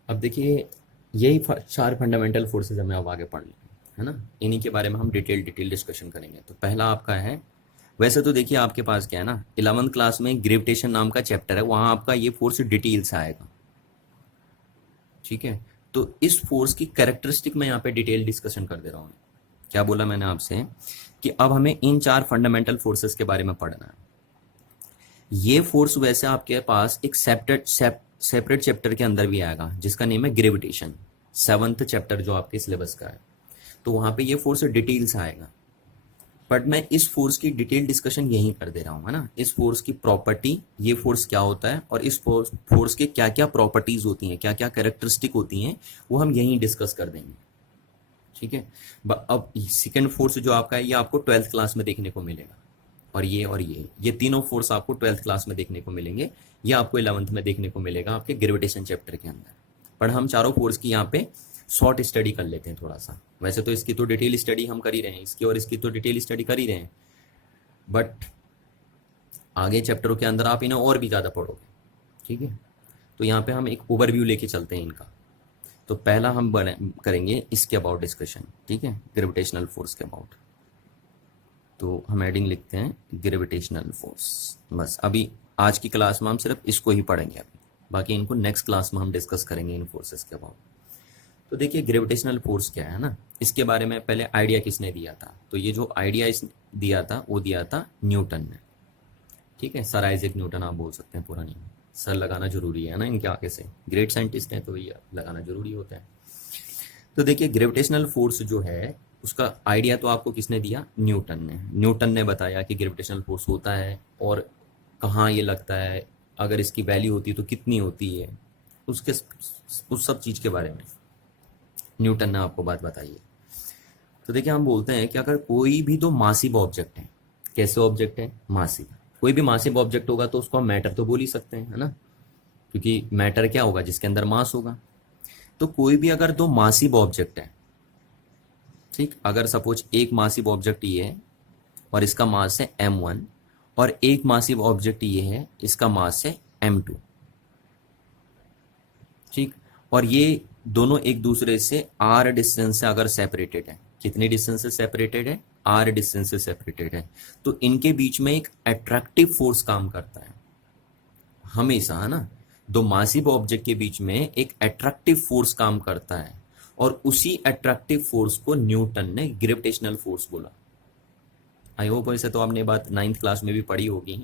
अब देखिए यही चार फंडामेंटल फोर्सेज हमें अब आगे पढ़ने है ना, इन्हीं के बारे में हम डिटेल डिस्कशन करेंगे। तो पहला आपका है, वैसे तो देखिए आपके पास क्या है ना, 11th क्लास में ग्रेविटेशन नाम का चैप्टर है, वहां आपका ये फोर्स डिटेल से आएगा। ठीक है, तो इस फोर्स की कैरेक्टरिस्टिक में यहाँ पे डिटेल डिस्कशन कर दे रहा हूँ। क्या बोला मैंने आपसे कि अब हमें इन चार फंडामेंटल फोर्सेस के बारे में पढ़ना है। ये फोर्स वैसे आपके पास एक सेपरेट चैप्टर के अंदर भी आएगा जिसका नेम है ग्रेविटेशन, 7th चैप्टर जो आपके सिलेबस का है, तो वहां पे ये फोर्स डिटेल से आएगा। बट मैं इस फोर्स की डिटेल डिस्कशन यहीं कर दे रहा हूँ, है ना। इस फोर्स की प्रॉपर्टी, ये फोर्स क्या होता है और इस फोर्स के क्या क्या प्रॉपर्टीज होती हैं, क्या क्या कैरेक्टरिस्टिक होती हैं, वो हम यहीं डिस्कस कर देंगे, ठीक है। अब सेकेंड फोर्स जो आपका है ये आपको 12th क्लास में देखने को मिलेगा, और ये तीनों फोर्स आपको 12th क्लास में देखने को मिलेंगे, ये आपको 11th में देखने को मिलेगा आपके ग्रेविटेशन चैप्टर के अंदर। पर हम चारों फोर्स की यहाँ पे शॉर्ट स्टडी कर लेते हैं थोड़ा सा। वैसे तो इसकी तो डिटेल स्टडी हम कर ही रहे हैं, इसकी और इसकी तो डिटेल स्टडी कर ही रहे हैं, बट आगे चैप्टरों के अंदर आप इन्हें और भी ज़्यादा पढ़ोगे, ठीक है। तो यहाँ पे हम एक ओवरव्यू लेके चलते हैं इनका। तो पहला हम करेंगे इसके अबाउट डिस्कशन, ठीक है, ग्रेविटेशनल फोर्स के अबाउट। तो हम हेडिंग लिखते हैं ग्रेविटेशनल फोर्स। बस अभी आज की क्लास में हम सिर्फ इसको ही पढ़ेंगे, अभी बाकी इनको नेक्स्ट क्लास में हम डिस्कस करेंगे इन फोर्सेस के अबाउट। तो देखिए ग्रेविटेशनल फोर्स क्या है ना, इसके बारे में पहले आइडिया किसने दिया था? तो ये जो आइडिया इसने दिया था वो दिया था न्यूटन ने, ठीक है। सर आइजैक न्यूटन आप बोल सकते हैं, पूरा नहीं, सर लगाना जरूरी है ना इनके आगे से, ग्रेट साइंटिस्ट हैं तो ये लगाना जरूरी होता है। तो देखिए ग्रेविटेशनल फोर्स जो है उसका आइडिया तो आपको किसने दिया? न्यूटन ने। न्यूटन ने बताया कि ग्रेविटेशनल फोर्स होता है और कहाँ ये लगता है, अगर इसकी वैल्यू होती है तो कितनी होती है, उसके उस सब चीज़ के बारे में न्यूटन ने आपको बात बताई है। तो देखिए हम बोलते हैं कि अगर कोई भी तो मासिव ऑब्जेक्ट है, कैसे ऑब्जेक्ट है? मासिव। कोई भी मासिव ऑब्जेक्ट होगा तो उसको हम मैटर तो बोल ही सकते हैं, है ना, क्योंकि मैटर क्या होगा? जिसके अंदर मास होगा। तो कोई भी अगर दो मासिव ऑब्जेक्ट है, ठीक, अगर सपोज एक मासिव ऑब्जेक्ट ये है और इसका मास है m1, और एक मासिव ऑब्जेक्ट ये है, इसका मास है m2, ठीक, और ये दोनों एक दूसरे से r डिस्टेंस से अगर सेपरेटेड है, कितने डिस्टेंस से सेपरेटेड है? r डिस्टेंस से सेपरेटेड है, तो इनके बीच में एक अट्रैक्टिव फोर्स काम करता है हमेशा, है ना। दो मासिव ऑब्जेक्ट के बीच में एक अट्रैक्टिव फोर्स काम करता है, और उसी अट्रैक्टिव फोर्स को न्यूटन ने ग्रेविटेशनल फोर्स बोला। आई होप वैसे तो आपने बात 9th क्लास में भी पढ़ी होगी,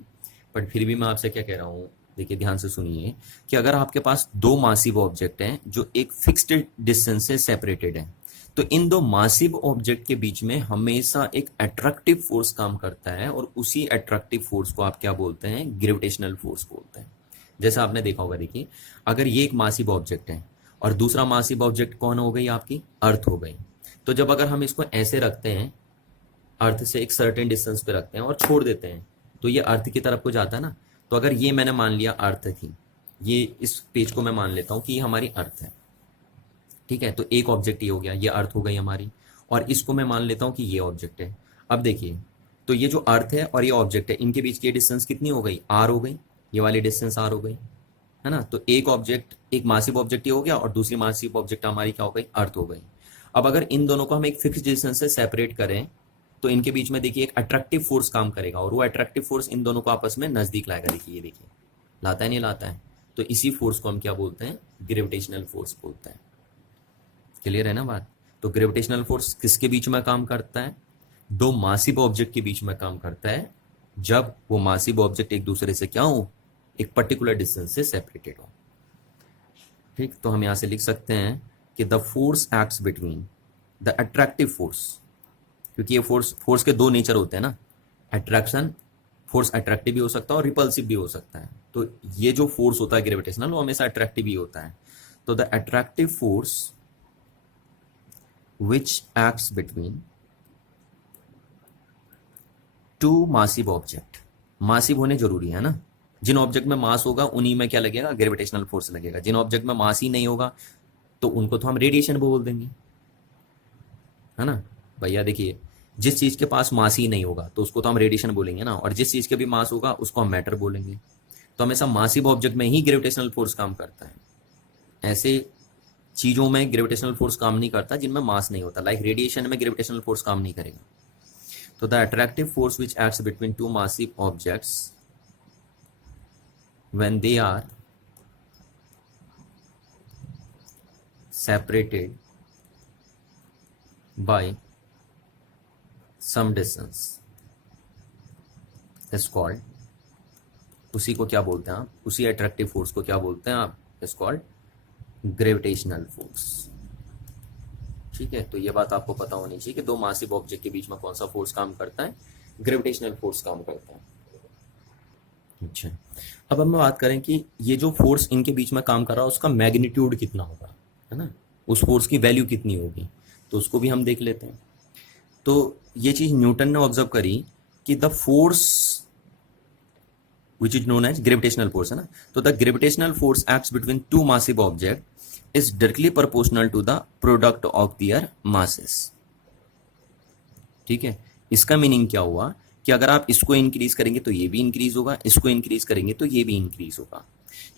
बट फिर भी मैं आपसे क्या कह रहा हूँ, देखिए ध्यान से सुनिए कि अगर आपके पास दो मासिव ऑब्जेक्ट हैं जो एक फिक्स्ड डिस्टेंस से सेपरेटेड है, तो इन दो मासिव ऑब्जेक्ट के बीच में हमेशा एक अट्रैक्टिव फोर्स काम करता है, और उसी अट्रैक्टिव फोर्स को आप क्या बोलते हैं? ग्रेविटेशनल फोर्स बोलते हैं। जैसा आपने देखा होगा, देखिए अगर ये एक मासिव ऑब्जेक्ट है और दूसरा मासिव ऑब्जेक्ट कौन हो गई? आपकी अर्थ हो गई। तो जब अगर हम इसको ऐसे रखते हैं, अर्थ से एक सर्टेन डिस्टेंस पे रखते हैं और छोड़ देते हैं, तो ये अर्थ की तरफ को जाता है ना। तो अगर ये मैंने मान लिया अर्थ थी, ये इस पेज को मैं मान लेता हूँ कि ये हमारी अर्थ है, ठीक है। तो एक ऑब्जेक्ट ये हो गया, ये अर्थ हो गई हमारी, और इसको मैं मान लेता हूँ कि ये ऑब्जेक्ट है। अब देखिए, तो ये जो अर्थ है और ये ऑब्जेक्ट है, इनके बीच की डिस्टेंस कितनी हो गई? आर हो गई, ये वाली डिस्टेंस आर हो गई, है ना। तो एक ऑब्जेक्ट, एक मासिव ऑब्जेक्ट ये हो गया, और दूसरी मासिव ऑब्जेक्ट हमारी क्या हो गई? अर्थ हो गई। अब अगर इन दोनों को हम एक फिक्स डिस्टेंस से सेपरेट करें, तो इनके बीच में देखिए एक अट्रैक्टिव फोर्स काम करेगा, और वो अट्रैक्टिव फोर्स इन दोनों को आपस में नजदीक लाएगा। देखिए, ये देखिए लाता है नहीं लाता है? तो इसी फोर्स को हम क्या बोलते हैं? ग्रेविटेशनल फोर्स बोलते हैं। क्लियर है ना बात? तो ग्रेविटेशनल फोर्स किसके बीच में काम करता है? दो मासिव ऑब्जेक्ट के बीच में काम करता है, जब वो मासिव ऑब्जेक्ट एक दूसरे से क्या हो? एक पर्टिकुलर डिस्टेंस से सेपरेटेड हो, ठीक। तो हम यहां से लिख सकते हैं कि the force acts between the attractive force, क्योंकि ये फोर्स के दो नेचर होते हैं ना, अट्रैक्शन फोर्स अट्रैक्टिव भी हो सकता है और रिपल्सिव भी हो सकता है। तो ये जो फोर्स होता है ग्रेविटेशनल, वो हमेशा अट्रैक्टिव ही होता है। तो the attractive force which acts between two massive object, massive होने जरूरी है ना। जिन ऑब्जेक्ट में मास होगा उन्हीं में क्या लगेगा? ग्रेविटेशनल फोर्स लगेगा। जिन ऑब्जेक्ट में मास ही नहीं होगा तो उनको तो हम रेडिएशन बोल देंगे, है ना भैया। देखिए, जिस चीज के पास मास ही नहीं होगा तो उसको तो हम रेडिएशन बोलेंगे ना, और जिस चीज के भी मास होगा उसको हम मैटर बोलेंगे। तो हमेशा मासिव ऑब्जेक्ट में ही ग्रेविटेशनल फोर्स काम करता है, ऐसे चीजों में ग्रेविटेशनल फोर्स काम नहीं करता जिनमें मास नहीं होता। लाइक रेडिएशन में ग्रेविटेशनल फोर्स काम नहीं करेगा। तो the attractive force which acts between two massive objects when they are separated by some distance is called, उसी को क्या बोलते हैं आप? उसी अट्रैक्टिव फोर्स को क्या बोलते हैं आप? इज कॉल्ड ग्रेविटेशनल फोर्स, ठीक है, तो ये बात आपको पता होनी चाहिए कि दो मासिव ऑब्जेक्ट के बीच में कौन सा फोर्स काम करता है, ग्रेविटेशनल फोर्स काम करता है। अच्छा, अब हम बात करें कि ये जो फोर्स इनके बीच में काम कर रहा है उसका मैग्नीट्यूड कितना होगा, है ना, उस फोर्स की वैल्यू कितनी होगी, तो उसको भी हम देख लेते हैं। तो ये चीज न्यूटन ने ऑब्जर्व करी कि the force which is known as gravitational force, है ना, तो the gravitational force acts between two massive object is directly proportional to the product of their masses। ठीक है, इसका मीनिंग क्या हुआ कि अगर आप इसको इंक्रीज करेंगे तो ये भी इंक्रीज होगा, इसको इंक्रीज करेंगे तो ये भी इंक्रीज होगा।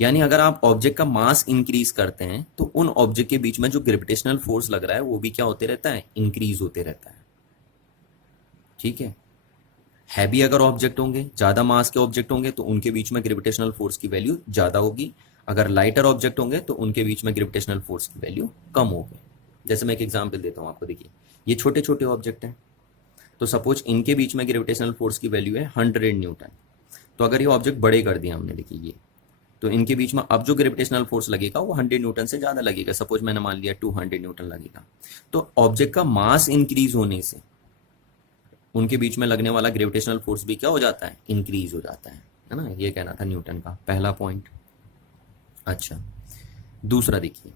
यानी अगर आप ऑब्जेक्ट का मास इंक्रीज करते हैं तो उन ऑब्जेक्ट के बीच में जो ग्रेविटेशनल फोर्स लग रहा है वो भी क्या होते रहता है, इंक्रीज होते रहता है। ठीक है, हैवी अगर ऑब्जेक्ट होंगे, ज्यादा मास के ऑब्जेक्ट होंगे तो उनके बीच में ग्रेविटेशनल फोर्स की वैल्यू ज्यादा होगी, अगर लाइटर ऑब्जेक्ट होंगे तो उनके बीच में ग्रेविटेशनल फोर्स की वैल्यू कम होगी। जैसे मैं एक एग्जांपल देता हूं आपको, देखिए ये छोटे छोटे ऑब्जेक्ट हैं, तो सपोज इनके बीच में ग्रेविटेशनल फोर्स की वैल्यू है 100 न्यूटन। तो अगर ये ऑब्जेक्ट बड़े कर दिया हमने, देखिए ये, तो इनके बीच में अब जो ग्रेविटेशनल फोर्स लगेगा वो 100 न्यूटन से ज्यादा लगेगा, सपोज मैंने मान लिया 200 न्यूटन लगेगा। तो ऑब्जेक्ट का मास इंक्रीज होने से उनके बीच में लगने वाला ग्रेविटेशनल फोर्स भी क्या हो जाता है, इंक्रीज हो जाता है ना। ये कहना था न्यूटन का पहला पॉइंट। अच्छा, दूसरा देखिए,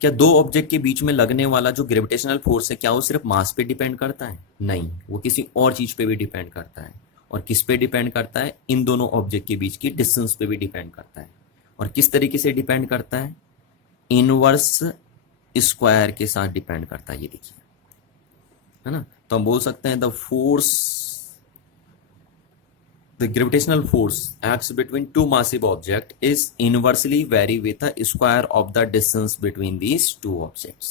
क्या दो ऑब्जेक्ट के बीच में लगने वाला जो ग्रेविटेशनल फोर्स है क्या वो सिर्फ मास पे डिपेंड करता है, नहीं, वो किसी और चीज पे भी डिपेंड करता है। और किस पे डिपेंड करता है, इन दोनों ऑब्जेक्ट के बीच की डिस्टेंस पे भी डिपेंड करता है। और किस तरीके से डिपेंड करता है, इनवर्स स्क्वायर के साथ डिपेंड करता है, ये देखिए, है ना। तो हम बोल सकते हैं the gravitational force acts between two massive objects is inversely vary with the square of the distance between these two objects।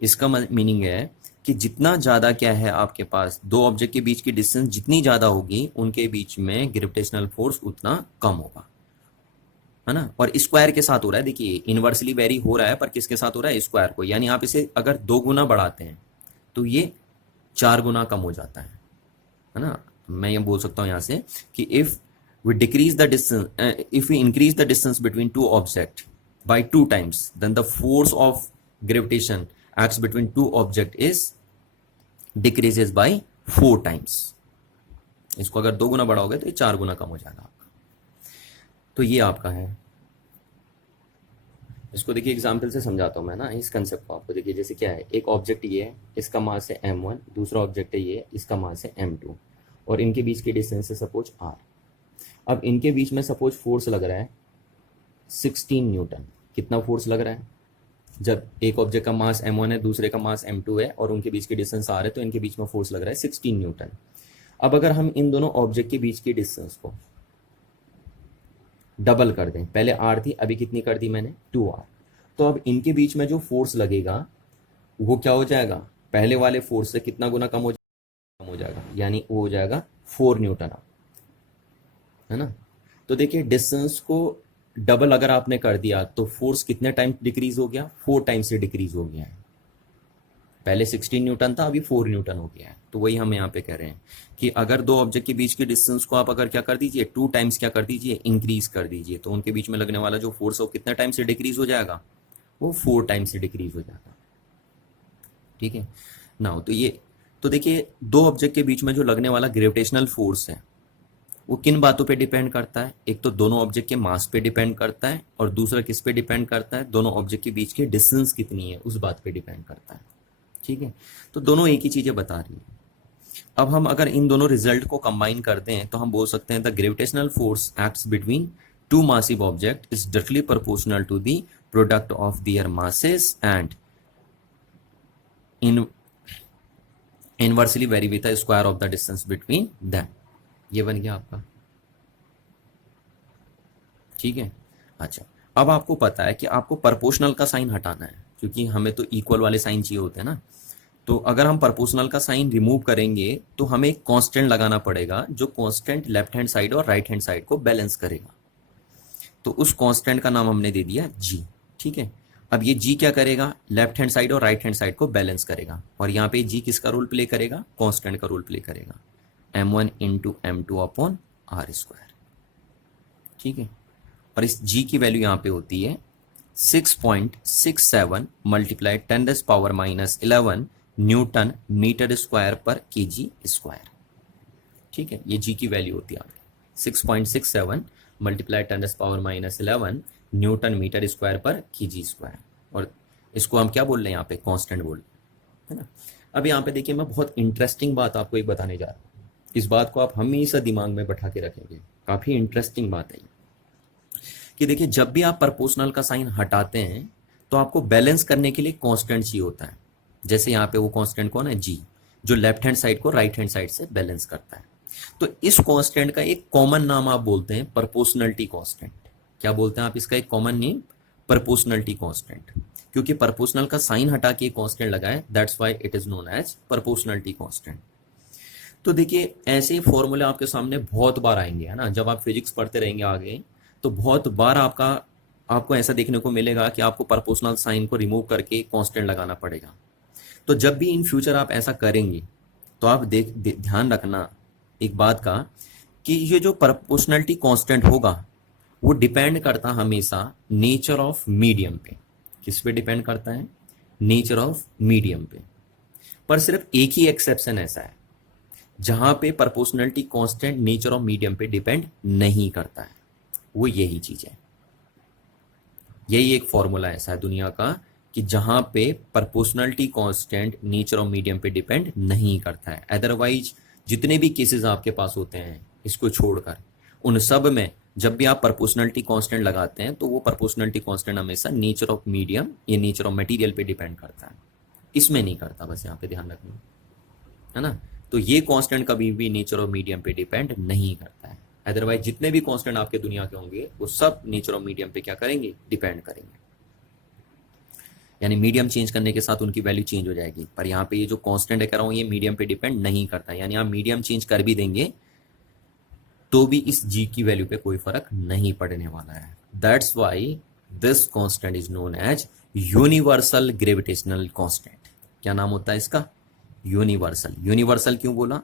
इसका मीनिंग है कि जितना ज्यादा क्या है आपके पास, दो ऑब्जेक्ट के बीच की डिस्टेंस जितनी ज्यादा होगी उनके बीच में ग्रेविटेशनल फोर्स उतना कम होगा, है ना। और स्क्वायर के साथ हो रहा है, देखिए इनवर्सली वेरी हो रहा है पर किसके साथ हो रहा है, स्क्वायर को। यानी आप इसे अगर 2 गुना बढ़ाते हैं तो ये 4 गुना कम हो जाता है ना। मैं ये बोल सकता हूं यहां से कि if we decrease the distance, if we increase the distance between two object by 2 times, then the force of gravitation acts between two object is decreases by 4 times. इसको अगर 2 गुना बढ़ाओगे तो ये 4 गुना कम हो जाएगा आपका। तो ये आपका है, इसको देखिए एग्जाम्पल से समझाता हूँ मैं ना इस कंसेप्ट को आपको। देखिए जैसे क्या है, एक ऑब्जेक्ट ये है, इसका मास है m1, दूसरा ऑब्जेक्ट है ये, इसका मास है m2, और इनके बीच की डिस्टेंस है सपोज r। अब इनके बीच में सपोज फोर्स लग रहा है 16 न्यूटन। कितना फोर्स लग रहा है, जब एक ऑब्जेक्ट का मास m1 है, दूसरे का मास m2 है और उनके बीच की डिस्टेंस r है, तो इनके बीच में फोर्स लग रहा है 16 न्यूटन। अब अगर हम इन दोनों ऑब्जेक्ट के बीच की डिस्टेंस को डबल कर दें, पहले r थी, अभी कितनी कर दी मैंने, 2r, तो अब इनके बीच में जो फोर्स लगेगा वो क्या हो जाएगा, पहले वाले फोर्स से कितना गुना कम हो जाएगा, यानी वो हो जाएगा 4 न्यूटन, है ना। तो देखिए डिस्टेंस को डबल अगर आपने कर दिया तो फोर्स कितने टाइम डिक्रीज हो गया, 4 टाइम से डिक्रीज हो गया है। पहले 16 न्यूटन था, अभी 4 न्यूटन हो गया है। तो वही हम यहाँ पे कह रहे हैं कि अगर दो ऑब्जेक्ट के बीच की डिस्टेंस को आप अगर क्या कर दीजिए, 2 टाइम्स क्या कर दीजिए, इंक्रीज कर दीजिए, तो उनके बीच में लगने वाला जो फोर्स है वो कितने टाइम से डिक्रीज हो जाएगा, वो 4 टाइम से डिक्रीज हो जाएगा। ठीक है ना। तो देखिए दो ऑब्जेक्ट के बीच में जो लगने वाला ग्रेविटेशनल फोर्स है वो किन बातों पे डिपेंड करता है, एक तो दोनों ऑब्जेक्ट के मास पे डिपेंड करता है, और दूसरा किस पे डिपेंड करता है, दोनों ऑब्जेक्ट के बीच की डिस्टेंस कितनी है उस बात पे डिपेंड करता है। ठीक है, तो दोनों एक ही चीजें बता रही है। अब हम अगर इन दोनों रिजल्ट को कंबाइन करते हैं तो हम बोल सकते हैं the gravitational force acts between two massive object is directly proportional to the product of their masses and inversely vary with the square of the distance between them. ये बन गया आपका। ठीक है, अच्छा, अब आपको पता है कि आपको प्रोपोर्शनल का साइन हटाना है, क्योंकि हमें तो इक्वल वाले साइन चाहिए होते हैं ना। तो अगर हम प्रोपोर्शनल का साइन रिमूव करेंगे तो हमें एक कांस्टेंट लगाना पड़ेगा जो कांस्टेंट लेफ्ट हैंड साइड और राइट हैंड साइड को बैलेंस करेगा। तो उस कांस्टेंट का नाम हमने दे दिया जी। ठीक है, अब ये जी क्या करेगा, लेफ्ट हैंड साइड और राइट हैंड साइड को बैलेंस करेगा, और यहाँ पे जी किसका रोल प्ले करेगा, कांस्टेंट का रोल प्ले करेगा, m1 into m2 upon r square. ठीक है, और इस g की वैल्यू यहाँ पे होती है 6.67 मल्टीप्लाई 10⁻⁻11 न्यूटन मीटर स्क्वायर पर केजी स्क्वायर। ठीक है, ये जी की वैल्यू होती है आपकी 6.67 मल्टीप्लाई 10⁻⁻11 न्यूटन मीटर स्क्वायर पर केजी स्क्वायर। और इसको हम क्या बोल रहे हैं यहाँ पे, कांस्टेंट बोल रहे हैं, है ना। अब यहाँ पे देखिए, मैं बहुत इंटरेस्टिंग बात आपको एक बताने जा रहा हूँ। इस बात को आप हमेशा दिमाग में बैठा के रखेंगे, काफी इंटरेस्टिंग बात है कि देखिए, जब भी आप प्रपोर्शनल का साइन हटाते हैं तो आपको बैलेंस करने के लिए कांस्टेंट चाहिए होता है। जैसे यहाँ पे वो कांस्टेंट कौन है, जी, जो लेफ्ट हैंड साइड को राइट हैंड साइड से बैलेंस करता है। तो इस कांस्टेंट का एक कॉमन नाम आप बोलते हैं प्रोपोर्शनलिटी कांस्टेंट। क्या बोलते हैं आप इसका एक कॉमन नेम, प्रोपोर्शनलिटी कांस्टेंट। क्योंकि प्रोपोर्शनल का साइन हटा के कांस्टेंट लगाए, that's why it is known as proportionality constant. तो देखिए, ऐसे ही फॉर्मूले आपके सामने बहुत बार आएंगे, है ना। जब आप फिजिक्स पढ़ते रहेंगे आगे, तो बहुत बार आपको ऐसा देखने को मिलेगा कि आपको प्रोपोर्शनल साइन को रिमूव करके कांस्टेंट लगाना पड़ेगा। तो जब भी इन फ्यूचर आप ऐसा करेंगे तो आप ध्यान रखना एक बात का, कि ये जो प्रोपोर्शनलिटी कांस्टेंट होगा वो डिपेंड करता हमेशा नेचर ऑफ मीडियम पे। किस पे डिपेंड करता है, नेचर ऑफ मीडियम पे। पर सिर्फ एक ही एक्सेप्शन ऐसा है जहां पे proportionality constant nature of medium पे डिपेंड नहीं करता है, वो यही चीज है। यही एक फॉर्मूला ऐसा है दुनिया का कि जहां पे proportionality constant nature of medium पे डिपेंड नहीं करता है। अदरवाइज जितने भी केसेस आपके पास होते हैं इसको छोड़कर, उन सब में जब भी आप प्रोपोर्शनलिटी कांस्टेंट लगाते हैं तो वो प्रोपोर्शनलिटी कांस्टेंट हमेशा नेचर ऑफ मीडियम या नेचर ऑफ मटेरियल पे डिपेंड करता है, इसमें नहीं करता। बस यहाँ पे ध्यान रखना, है ना। तो ये कांस्टेंट कभी भी नेचर ऑफ मीडियम पे डिपेंड नहीं करता है। अदरवाइज जितने भी कांस्टेंट आपके दुनिया के होंगे वो सब नेचर ऑफ मीडियम पे क्या करेंगे, डिपेंड करेंगे। यानी मीडियम चेंज करने के साथ उनकी वैल्यू चेंज हो जाएगी। पर यहाँ पे ये जो कांस्टेंट है कह रहा हूँ, ये मीडियम पे डिपेंड नहीं करता। यानी आप मीडियम चेंज कर भी देंगे तो भी इस जी की वैल्यू पे कोई फर्क नहीं पड़ने वाला है। That's why this constant is known as universal gravitational constant. क्या नाम होता है इसका, यूनिवर्सल। यूनिवर्सल क्यों बोला,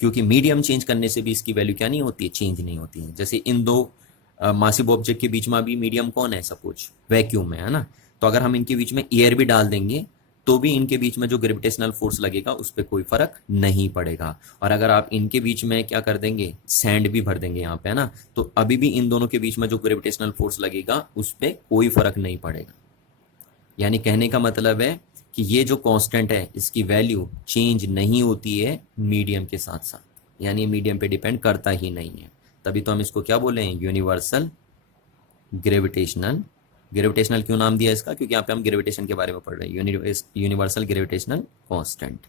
क्योंकि मीडियम चेंज करने से भी इसकी वैल्यू क्या नहीं होती है, चेंज नहीं होती है। जैसे इन दो मासिव ऑब्जेक्ट के बीच में अभी मीडियम कौन है, सपोज वैक्यूम है ना। तो अगर हम इनके बीच में एयर भी डाल देंगे तो भी इनके बीच में जो ग्रेविटेशनल फोर्स लगेगा उस पर कोई फर्क नहीं पड़ेगा। और अगर आप इनके बीच में क्या कर देंगे, सैंड भी भर देंगे यहाँ पे, है ना, तो अभी भी इन दोनों के बीच में जो ग्रेविटेशनल फोर्स लगेगा उस पर कोई फर्क नहीं पड़ेगा। यानी कहने का मतलब है कि ये जो कांस्टेंट है इसकी वैल्यू चेंज नहीं होती है मीडियम के साथ साथ, यानी मीडियम पे डिपेंड करता ही नहीं है। तभी तो हम इसको क्या बोले हैं, यूनिवर्सल ग्रेविटेशनल। ग्रेविटेशनल क्यों नाम दिया इसका, क्योंकि यहाँ पे हम ग्रेविटेशन के बारे में पढ़ रहे हैं, यूनिवर्सल ग्रेविटेशनल कांस्टेंट।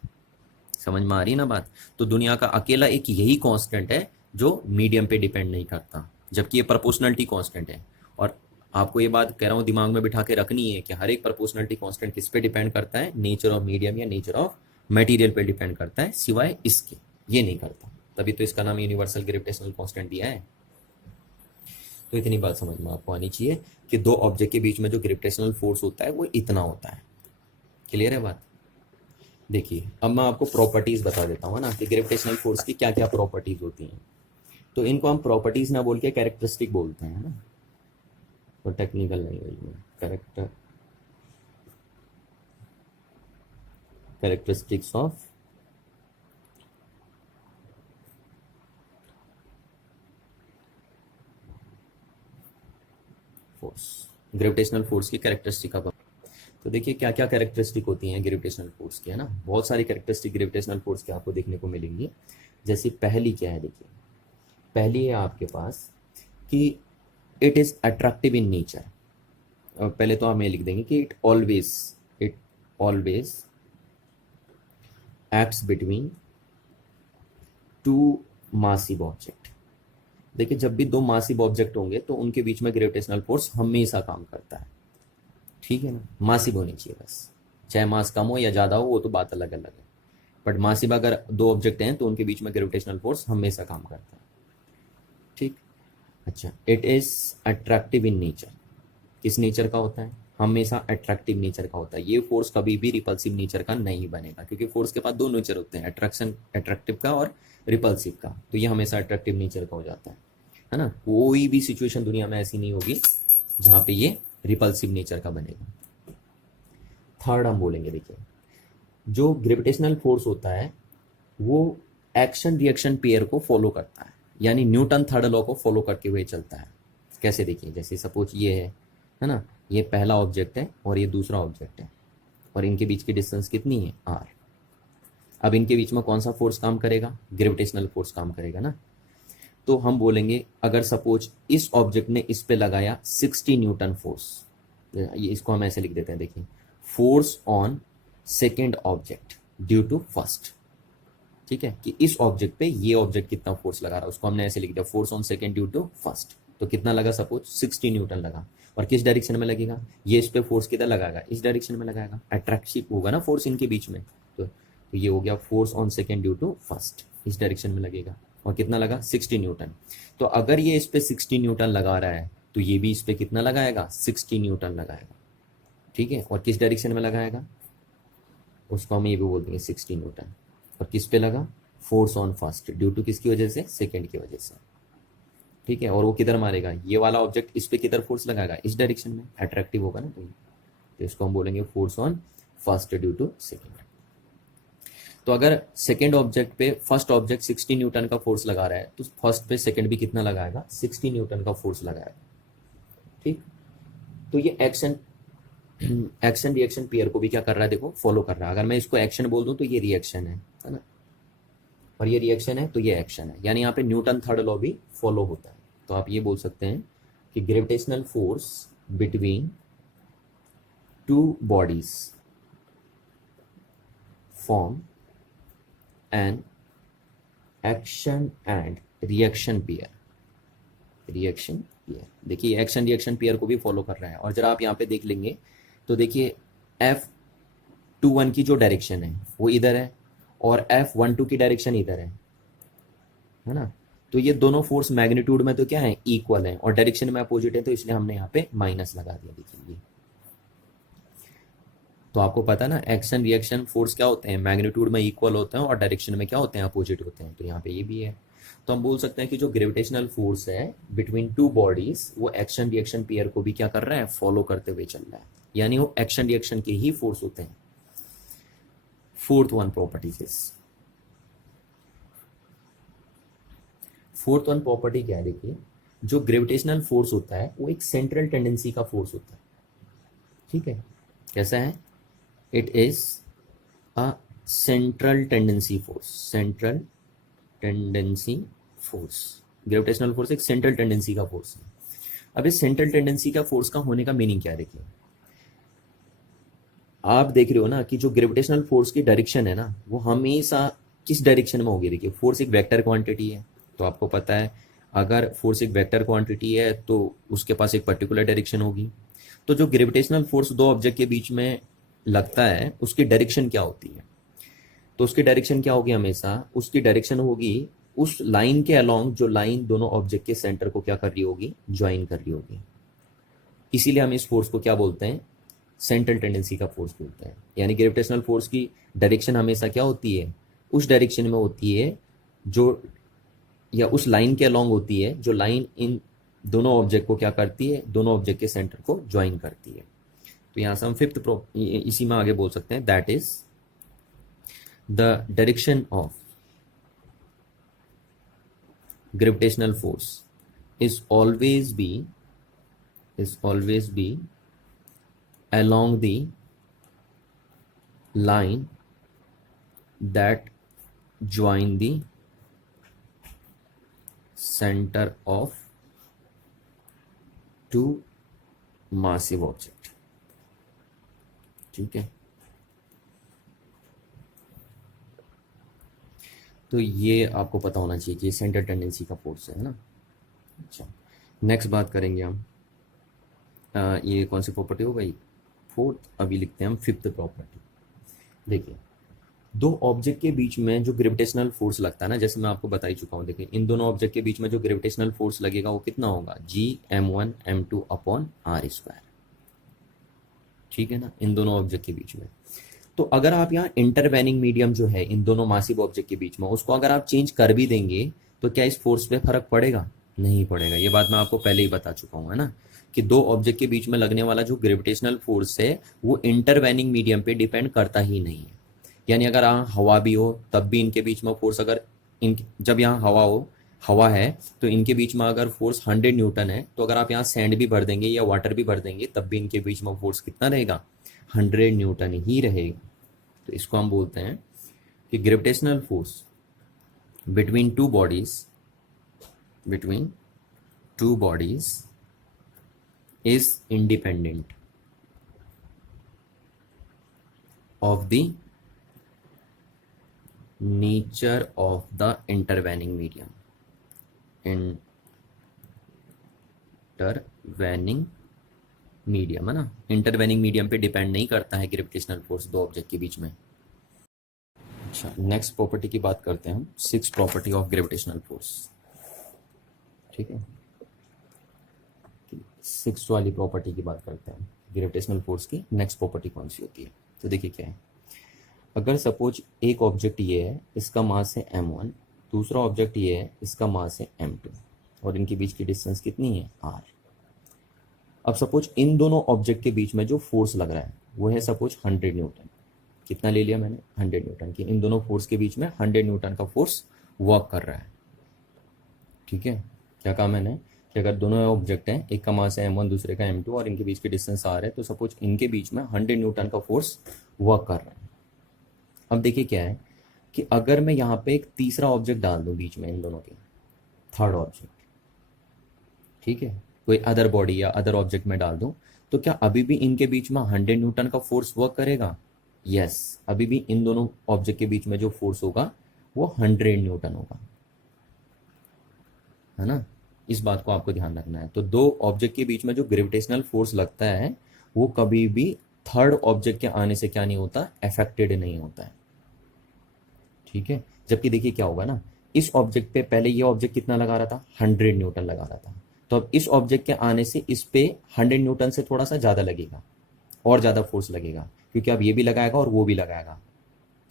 समझ में आ रही ना बात। तो दुनिया का अकेला एक यही कांस्टेंट है जो मीडियम पे डिपेंड नहीं करता, जबकि ये प्रोपोर्शनलिटी कांस्टेंट है। और आपको ये बात कह रहा हूँ दिमाग में बिठा के रखनी है कि हर एक प्रोपोर्शनलिटी कांस्टेंट किस पे डिपेंड करता है, नेचर ऑफ मीडियम या नेचर ऑफ मटेरियल पे डिपेंड करता है, सिवाय इसके ये नहीं करता। तभी तो इसका नाम यूनिवर्सल ग्रेविटेशनल कांस्टेंट दिया है। तो इतनी बात समझ में आपको आनी चाहिए कि दो ऑब्जेक्ट के बीच में जो ग्रेविटेशनल फोर्स होता है वो इतना होता है। क्लियर है बात। देखिए, अब मैं आपको प्रॉपर्टीज बता देता हूँ ना कि ग्रेविटेशनल फोर्स की क्या क्या प्रॉपर्टीज होती हैं। तो इनको हम प्रॉपर्टीज ना बोल के कैरेक्टरिस्टिक बोलते हैं ना, तो टेक्निकल लैंग्वेज में characteristics of force, gravitational force की कैरेक्टरिस्टिक। अब तो देखिए क्या क्या कैरेक्टरिस्टिक होती हैं ग्रेविटेशनल फोर्स की, है ना। बहुत सारी कैरेक्टरिस्टिक ग्रेविटेशनल फोर्स की आपको देखने को मिलेंगी। जैसे पहली क्या है, देखिए पहली है आपके पास कि it is attractive in nature. पहले तो हम ये लिख देंगे कि it always acts between two massive object. देखिए, जब भी दो मासिव ऑब्जेक्ट होंगे तो उनके बीच में ग्रेविटेशनल फोर्स हमेशा काम करता है, ठीक है ना। मासिव होनी चाहिए बस, चाहे मास कम हो या ज़्यादा हो वो तो बात अलग अलग है, बट मासिव अगर दो ऑब्जेक्ट हैं तो उनके बीच में ग्रेविटेशनल फोर्स हमेशा काम करता है, ठीक। अच्छा, it is attractive in nature. किस नेचर का होता है, हमेशा अट्रैक्टिव नेचर का होता है। ये फोर्स कभी भी रिपल्सिव नेचर का नहीं बनेगा, क्योंकि फोर्स के पास दो नेचर होते हैं, अट्रैक्टिव का और रिपल्सिव का। तो ये हमेशा अट्रैक्टिव नेचर का हो जाता है ना। कोई भी सिचुएशन दुनिया में ऐसी नहीं होगी जहाँ पे ये रिपल्सिव नेचर का बनेगा। थर्ड हम बोलेंगे, देखिए जो ग्रेविटेशनल फोर्स होता है वो एक्शन रिएक्शन पेयर को फॉलो करता है, यानी न्यूटन थर्ड लॉ को फॉलो करके हुए चलता है। कैसे, देखिए जैसे सपोज ये है ना, ये पहला ऑब्जेक्ट है और ये दूसरा ऑब्जेक्ट है और इनके बीच की डिस्टेंस कितनी है, r। अब इनके बीच में कौन सा फोर्स काम करेगा, ग्रेविटेशनल फोर्स काम करेगा ना। तो हम बोलेंगे अगर सपोज इस ऑब्जेक्ट ने इस पे लगाया 60 न्यूटन फोर्स, ये इसको हम ऐसे लिख देते हैं, देखिए force on second object due to first. ठीक है, कि इस ऑब्जेक्ट पे ये ऑब्जेक्ट कितना फोर्स लगा रहा है, उसको हमने ऐसे लिख दिया force on second due to first. तो कितना लगा, सपोज 60 न्यूटन लगा। और किस डायरेक्शन में लगेगा, ये इस पे फोर्स किधर लगाएगा, इस डायरेक्शन में लगाएगा, अट्रैक्टिव होगा ना फोर्स इनके बीच में। तो ये हो गया force on second due to first, इस डायरेक्शन में लगेगा। और कितना लगा, 60 न्यूटन। तो अगर ये इस पे 60 न्यूटन लगा रहा है तो ये भी इस पे कितना लगाएगा, 60 न्यूटन लगाएगा। ठीक है, और किस डायरेक्शन में लगाएगा, उसको हम ये भी बोल देंगे 60 न्यूटन। और किस पे लगा, force on first due to किसकी वजह से, सेकेंड की वजह से। ठीक है, और वो किधर मारेगा, ये वाला ऑब्जेक्ट इस पे किधर फोर्स लगाएगा, इस डायरेक्शन में, अट्रैक्टिव होगा ना। तो इसको हम बोलेंगे force on first due to second. तो अगर सेकेंड ऑब्जेक्ट पे फर्स्ट ऑब्जेक्ट 60 न्यूटन का फोर्स लगा रहा है तो फर्स्ट पे सेकेंड भी कितना लगाएगा, 60 न्यूटन का फोर्स लगाएगा। ठीक, तो ये एक्शन रिएक्शन पेयर को भी क्या कर रहा है, देखो फॉलो कर रहा है। अगर मैं इसको एक्शन बोल दूं तो ये रिएक्शन है ना, और ये रिएक्शन है तो ये एक्शन है, यानी यहाँ पे न्यूटन थर्ड लॉ भी फॉलो होता है। तो आप ये बोल सकते हैं कि gravitational force between two bodies form an action and reaction pair. देखिए एक्शन रिएक्शन पेयर को भी फॉलो कर रहा है। और जरा आप यहाँ पे देख लेंगे तो देखिए F21 की जो डायरेक्शन है वो इधर है और F12 की डायरेक्शन इधर है ना। तो ये दोनों फोर्स मैग्नीट्यूड में तो क्या है, इक्वल है, और डायरेक्शन में अपोजिट है, तो इसलिए हमने यहाँ पे माइनस लगा दिया। देखिए तो आपको पता ना एक्शन रिएक्शन फोर्स क्या होते हैं, मैग्नीट्यूड में इक्वल होते हैं और डायरेक्शन में क्या होते हैं, अपोजिट होते हैं। तो यहाँ पे ये भी है। तो हम बोल सकते हैं कि जो ग्रेविटेशनल फोर्स है बिटवीन टू बॉडीज वो एक्शन रिएक्शन पेयर को भी क्या कर रहा है, फॉलो करते हुए चल रहा है, यानी वो एक्शन रिएक्शन के ही फोर्स होते हैं। फोर्थ वन प्रॉपर्टी क्या है, देखिए जो ग्रेविटेशनल फोर्स होता है वो एक सेंट्रल टेंडेंसी का फोर्स होता है। ठीक है, कैसा है, it is a central tendency force. Gravitational force एक सेंट्रल टेंडेंसी का फोर्स है। अब इस सेंट्रल टेंडेंसी का फोर्स का होने का मीनिंग क्या है, देखिए आप देख रहे हो ना कि जो ग्रेविटेशनल फोर्स की डायरेक्शन है ना वो हमेशा किस डायरेक्शन में होगी। देखिए फोर्स एक वेक्टर क्वांटिटी है, तो आपको पता है अगर फोर्स एक वेक्टर क्वांटिटी है तो उसके पास एक पर्टिकुलर डायरेक्शन होगी। तो जो ग्रेविटेशनल फोर्स दो ऑब्जेक्ट के बीच में लगता है उसकी डायरेक्शन क्या होती है, तो उसकी डायरेक्शन क्या होगी, हमेशा उसकी डायरेक्शन होगी उस लाइन के अलोंग जो लाइन दोनों ऑब्जेक्ट के सेंटर को क्या कर रही होगी, ज्वाइन कर रही होगी। इसीलिए हम इस फोर्स को क्या बोलते हैं, सेंट्रल टेंडेंसी का फोर्स बोलते हैं। यानी ग्रेविटेशनल फोर्स की डायरेक्शन हमेशा क्या होती है, उस डायरेक्शन में होती है जो, या उस लाइन के अलोंग होती है जो लाइन इन दोनों ऑब्जेक्ट को क्या करती है, दोनों ऑब्जेक्ट के सेंटर को ज्वाइन करती है। तो यहां से हम इसी में आगे बोल सकते हैं, that is the direction of gravitational force is always be along the line that join the center of two massive object। ठीक है, तो ये आपको पता होना चाहिए कि सेंटर टेंडेंसी का फोर्स है ना। अच्छा, नेक्स्ट बात करेंगे हम, ये कौन सी प्रॉपर्टी हो गई, फोर्थ। अभी लिखते हैं हम फिफ्थ प्रॉपर्टी। देखिए दो ऑब्जेक्ट के बीच में जो ग्रेविटेशनल फोर्स लगता है ना, जैसे मैं आपको बता ही चुका हूँ, देखिए इन दोनों ऑब्जेक्ट के बीच में जो ग्रेविटेशनल फोर्स लगेगा वो कितना होगा, Gm1m2/r²। ठीक है ना, इन दोनों ऑब्जेक्ट के बीच में। तो अगर आप यहाँ इंटरवेनिंग मीडियम जो है इन दोनों मासिव ऑब्जेक्ट के बीच में, उसको अगर आप चेंज कर भी देंगे तो क्या इस फोर्स पे फर्क पड़ेगा, नहीं पड़ेगा। ये बात मैं आपको पहले ही बता चुका हूँ, है ना, कि दो ऑब्जेक्ट के बीच में लगने वाला जो ग्रेविटेशनल फोर्स है वो इंटरवेनिंग मीडियम पे डिपेंड करता ही नहीं है। यानी अगर यहाँ हवा भी हो तब भी इनके बीच में फोर्स, अगर इन जब यहाँ हवा है तो इनके बीच में अगर फोर्स 100 न्यूटन है, तो अगर आप यहाँ सैंड भी भर देंगे या वाटर भी भर देंगे तब भी इनके बीच में फोर्स कितना रहेगा, 100 न्यूटन ही रहेगा। तो इसको हम बोलते हैं कि gravitational force between two bodies is independent of the nature of the intervening medium. Intervening medium है ना, इंटरवेनिंग मीडियम पे डिपेंड नहीं करता है ग्रेविटेशनल फोर्स दो ऑब्जेक्ट के बीच में। अच्छा, नेक्स्ट प्रॉपर्टी की बात करते हैं हम, 6 प्रॉपर्टी ऑफ ग्रेविटेशनल फोर्स। ठीक है, 6 वाली प्रॉपर्टी की बात करते हैं ग्रेविटेशनल फोर्स की। नेक्स्ट प्रॉपर्टी कौन सी होती है, तो देखिए क्या है। अगर सपोज एक ऑब्जेक्ट ये है, इसका मास है m1, दूसरा ऑब्जेक्ट ये है, इसका मास है m2, और इनके बीच की डिस्टेंस कितनी है, r। अब सपोज इन दोनों ऑब्जेक्ट के बीच में जो फोर्स लग रहा है वो है सपोज 100 न्यूटन। कितना ले लिया मैंने, 100 न्यूटन की। इन दोनों फोर्स के बीच में 100 न्यूटन का फोर्स वर्क कर रहा है। ठीक है, क्या कहा मैंने कि अगर दोनों ऑब्जेक्ट हैं, एक का मास है m1 दूसरे का m2 और इनके बीच की डिस्टेंस r है, तो सपोज इनके बीच में 100 न्यूटन का फोर्स वर्क कर रहा है। अब देखिए क्या है कि अगर मैं यहाँ पे एक तीसरा ऑब्जेक्ट डाल दूं बीच में इन दोनों के, थर्ड ऑब्जेक्ट, ठीक है, कोई अदर बॉडी या अदर ऑब्जेक्ट में डाल दूं, तो क्या अभी भी इनके बीच में 100 न्यूटन का फोर्स वर्क करेगा? यस, अभी भी इन दोनों ऑब्जेक्ट के बीच में जो फोर्स होगा वो 100 न्यूटन होगा, है ना। इस बात को आपको ध्यान रखना है। तो दो ऑब्जेक्ट के बीच में जो ग्रेविटेशनल फोर्स लगता है वो कभी भी थर्ड ऑब्जेक्ट के आने से क्या नहीं होता, अफेक्टेड नहीं होता है। ठीक है, जबकि देखिए क्या होगा ना, इस ऑब्जेक्ट पे पहले ये ऑब्जेक्ट कितना लगा रहा था, 100 न्यूटन लगा रहा था, तो अब इस ऑब्जेक्ट के आने से इस पे 100 न्यूटन से थोड़ा सा ज़्यादा लगेगा और ज़्यादा फोर्स लगेगा, क्योंकि अब ये भी लगाएगा और वो भी लगाएगा।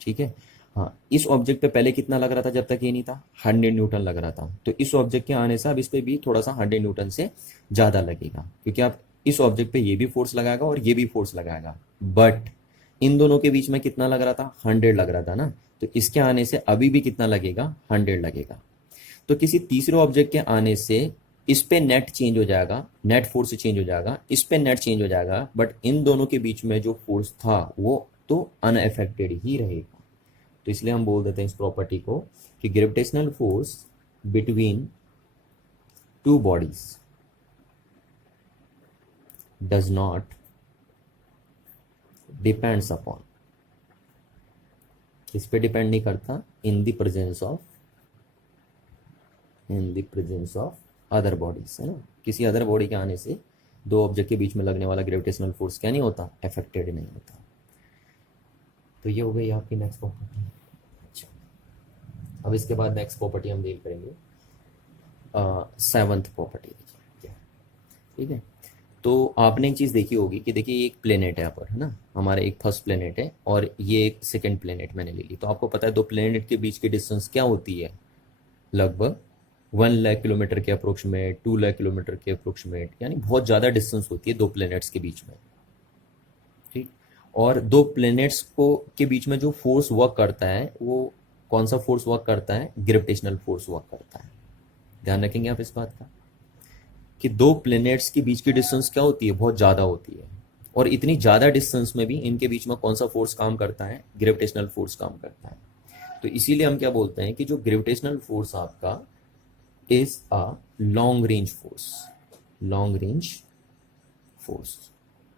ठीक है, हाँ, इस ऑब्जेक्ट पे पहले कितना लग रहा था जब तक ये नहीं था, 100 न्यूटन लग रहा था, तो इस ऑब्जेक्ट के आने से अब इस पे भी थोड़ा सा 100 न्यूटन से ज़्यादा लगेगा, क्योंकि अब इस ऑब्जेक्ट पे ये भी फोर्स लगाएगा और ये भी फोर्स लगाएगा। बट इन दोनों के बीच में कितना लग रहा था, 100 लग रहा था ना, तो इसके आने से अभी भी कितना लगेगा, 100 लगेगा। तो किसी तीसरे ऑब्जेक्ट के आने से इस पे नेट चेंज हो जाएगा, नेट फोर्स चेंज हो जाएगा, इस पे नेट चेंज हो जाएगा, बट इन दोनों के बीच में जो फोर्स था वो तो अनअफेक्टेड ही रहेगा। तो इसलिए हम बोल देते हैं इस प्रॉपर्टी को कि gravitational force between two bodies does not depends upon, इस पे डिपेंड नहीं करता, in the presence of other bodies, है ना। किसी अदर बॉडी के आने से दो ऑब्जेक्ट के बीच में लगने वाला ग्रेविटेशनल फोर्स क्या नहीं होता, अफेक्टेड नहीं होता। तो ये हो गई आपकी नेक्स्ट प्रॉपर्टी। अच्छा, अब इसके बाद नेक्स्ट प्रॉपर्टी हम डील करेंगे 7th प्रॉपर्टी। देखिए, ठीक है, तो आपने एक चीज़ देखी होगी कि देखिए एक प्लेनेट है यहाँ पर, है ना, हमारा एक फर्स्ट प्लेनेट है और ये एक सेकंड प्लेनेट मैंने ले ली। तो आपको पता है दो प्लेनेट के बीच की डिस्टेंस क्या होती है, लगभग 1 लाख किलोमीटर के अप्रोक्सीमेट, 2 लाख किलोमीटर के अप्रोक्सीमेट, यानी बहुत ज़्यादा डिस्टेंस होती है दो प्लेनेट्स के बीच में। ठीक, और दो प्लेनेट्स को के बीच में जो फोर्स वर्क करता है वो कौन सा फोर्स वर्क करता है, ग्रेविटेशनल फोर्स वर्क करता है। ध्यान रखेंगे आप इस बात का कि दो प्लेनेट्स के बीच की डिस्टेंस क्या होती है, बहुत ज़्यादा होती है, और इतनी ज़्यादा डिस्टेंस में भी इनके बीच में कौन सा फोर्स काम करता है, ग्रेविटेशनल फोर्स काम करता है। तो इसीलिए हम क्या बोलते हैं कि जो ग्रेविटेशनल फोर्स आपका is a long range force. Long range force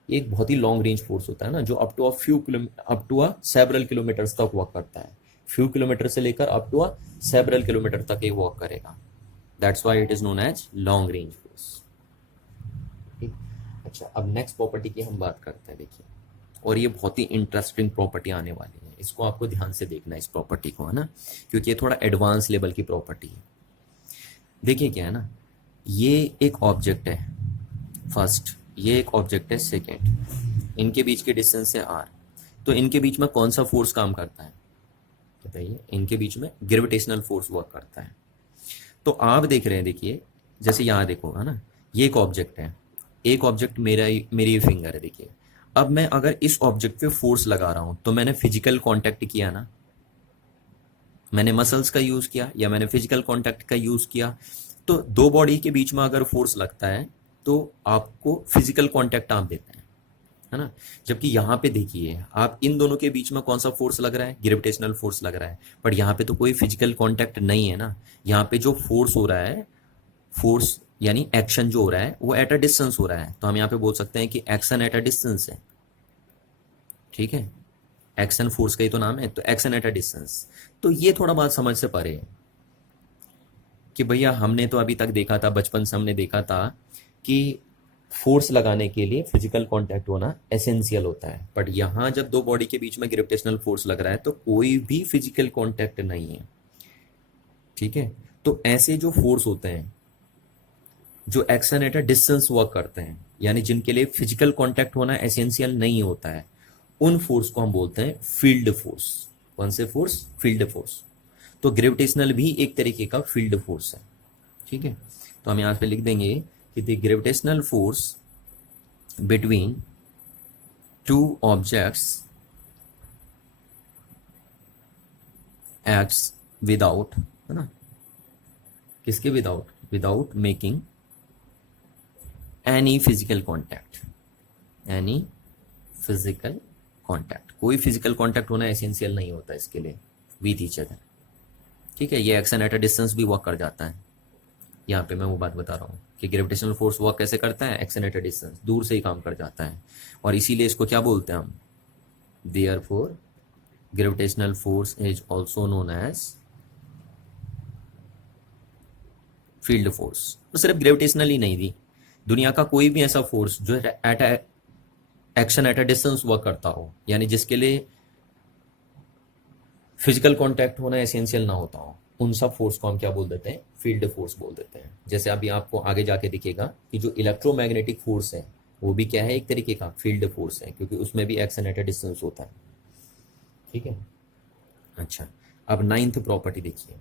ये एक बहुत ही लॉन्ग रेंज फोर्स होता है ना, जो up to a several kilometers तक वर्क करता है। फ्यू किलोमीटर से लेकर up to a several kilometer तक ये वर्क करेगा। That's why it is known as long range force. ठीक, अच्छा, अब नेक्स्ट प्रॉपर्टी की हम बात करते हैं। देखिए, और ये बहुत ही इंटरेस्टिंग प्रॉपर्टी आने वाली है, इसको आपको ध्यान से देखना है इस प्रॉपर्टी को, है ना, क्योंकि ये थोड़ा एडवांस लेवल की प्रॉपर्टी है। देखिए क्या है ना, ये एक ऑब्जेक्ट है फर्स्ट, ये एक ऑब्जेक्ट है सेकेंड, इनके बीच की डिस्टेंस है r। तो इनके बीच में कौन सा फोर्स काम करता है बताइए, इनके बीच में ग्रेविटेशनल फोर्स वर्क करता है। तो आप देख रहे हैं, देखिए जैसे यहाँ देखो, है ना, ये एक ऑब्जेक्ट है, एक ऑब्जेक्ट मेरी फिंगर है, देखिए। अब मैं अगर इस ऑब्जेक्ट पे फोर्स लगा रहा हूं तो मैंने फिजिकल कांटेक्ट किया ना, मैंने मसल्स का यूज किया या मैंने फिजिकल कांटेक्ट का यूज किया। तो दो बॉडी के बीच में अगर फोर्स लगता है तो आपको फिजिकल कांटेक्ट आप देते हैं, है ना। जबकि यहाँ पे देखिए, आप इन दोनों के बीच में कौन सा फोर्स लग रहा है, ग्रेविटेशनल फोर्स लग रहा है, बट यहाँ पे तो कोई फिजिकल कांटेक्ट नहीं है ना। यहाँ पे जो फोर्स हो रहा है, फोर्स यानी एक्शन जो हो रहा है वो एट अ डिस्टेंस हो रहा है, तो हम यहाँ पे बोल सकते हैं कि एक्शन एट अ डिस्टेंस है, ठीक है। एक्शन फोर्स का ही तो नाम है, तो एक्शन एट अ डिस्टेंस। तो ये थोड़ा बात समझ से परे है कि भैया हमने तो अभी तक देखा था, बचपन से हमने देखा था कि फोर्स लगाने के लिए फिजिकल कांटेक्ट होना एसेंशियल होता है, बट यहाँ जब दो बॉडी के बीच में ग्रेविटेशनल फोर्स लग रहा है तो कोई भी फिजिकल कांटेक्ट नहीं है, ठीक है। तो ऐसे जो फोर्स होते हैं जो action at a distance work करते हैं, यानी जिनके लिए फिजिकल कांटेक्ट होना एसेंशियल नहीं होता है, उन फोर्स को हम बोलते हैं फील्ड फोर्स। कौन से फोर्स? Field force. तो ग्रेविटेशनल भी एक तरीके का फील्ड फोर्स है, ठीक है। तो हम यहां पे लिख देंगे कि the gravitational force between two objects acts without, है ना, किसके without? Without making any physical contact, any physical contact, कोई फिजिकल कॉन्टैक्ट होना एसेंशियल नहीं होता इसके लिए विद ईच अदर, ठीक है। ये एक्शन एट अ डिस्टेंस भी वर्क कर जाता है। यहाँ पे मैं वो बात बता रहा हूँ कि ग्रेविटेशनल फोर्स वर्क कैसे करता है, एक्शन एट अ डिस्टेंस, दूर से ही काम कर जाता है, और इसीलिए इसको क्या बोलते हैं हम? Therefore gravitational force is also known as field force. तो सिर्फ ग्रेविटेशनल ही नहीं थी, दुनिया का कोई भी ऐसा फोर्स जो at action at a distance work करता हो, यानी जिसके लिए फिजिकल कांटेक्ट होना एसेंशियल ना होता हो, उन सब फोर्स को हम क्या बोल देते हैं? फील्ड फोर्स बोल देते हैं। जैसे अभी आपको आगे जाके दिखेगा कि जो इलेक्ट्रोमैग्नेटिक फोर्स है वो भी क्या है? एक तरीके का फील्ड फोर्स है, क्योंकि उसमें भी एक्शन एट अ डिस्टेंस होता है, ठीक है। अच्छा, अब नाइन्थ प्रॉपर्टी देखिए।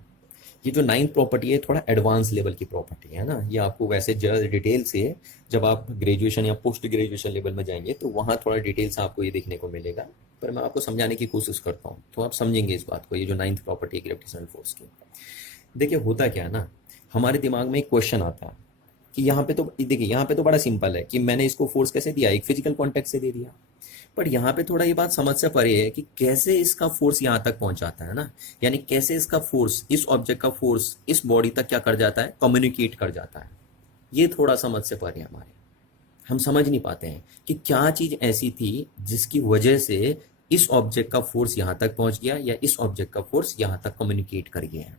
ये जो नाइन्थ प्रॉपर्टी है थोड़ा एडवांस लेवल की प्रॉपर्टी है ना, ये आपको वैसे डिटेल से जब आप ग्रेजुएशन या पोस्ट ग्रेजुएशन लेवल में जाएंगे तो वहाँ थोड़ा डिटेल से आपको ये देखने को मिलेगा, पर मैं आपको समझाने की कोशिश करता हूँ तो आप समझेंगे इस बात को। ये जो नाइन्थ प्रॉपर्टी है ग्रेविटेशनल फोर्स की, देखिए होता क्या है ना, हमारे दिमाग में एक क्वेश्चन आता है कि यहाँ पे तो देखिए, यहाँ पे तो बड़ा सिंपल है कि मैंने इसको फोर्स कैसे दिया, एक फिजिकल कॉन्टेक्ट से दे दिया। पर यहाँ पे थोड़ा ये बात समझ से परे है कि कैसे इसका फोर्स यहाँ तक पहुंच जाता है ना, यानी कैसे इसका फोर्स, इस ऑब्जेक्ट का फोर्स इस बॉडी तक क्या कर जाता है? कम्युनिकेट कर जाता है। ये थोड़ा समझ से परे हमारे, हम समझ नहीं पाते हैं कि क्या चीज ऐसी थी जिसकी वजह से इस ऑब्जेक्ट का फोर्स यहाँ तक पहुंच गया या इस ऑब्जेक्ट का फोर्स यहाँ तक कम्युनिकेट कर गया है।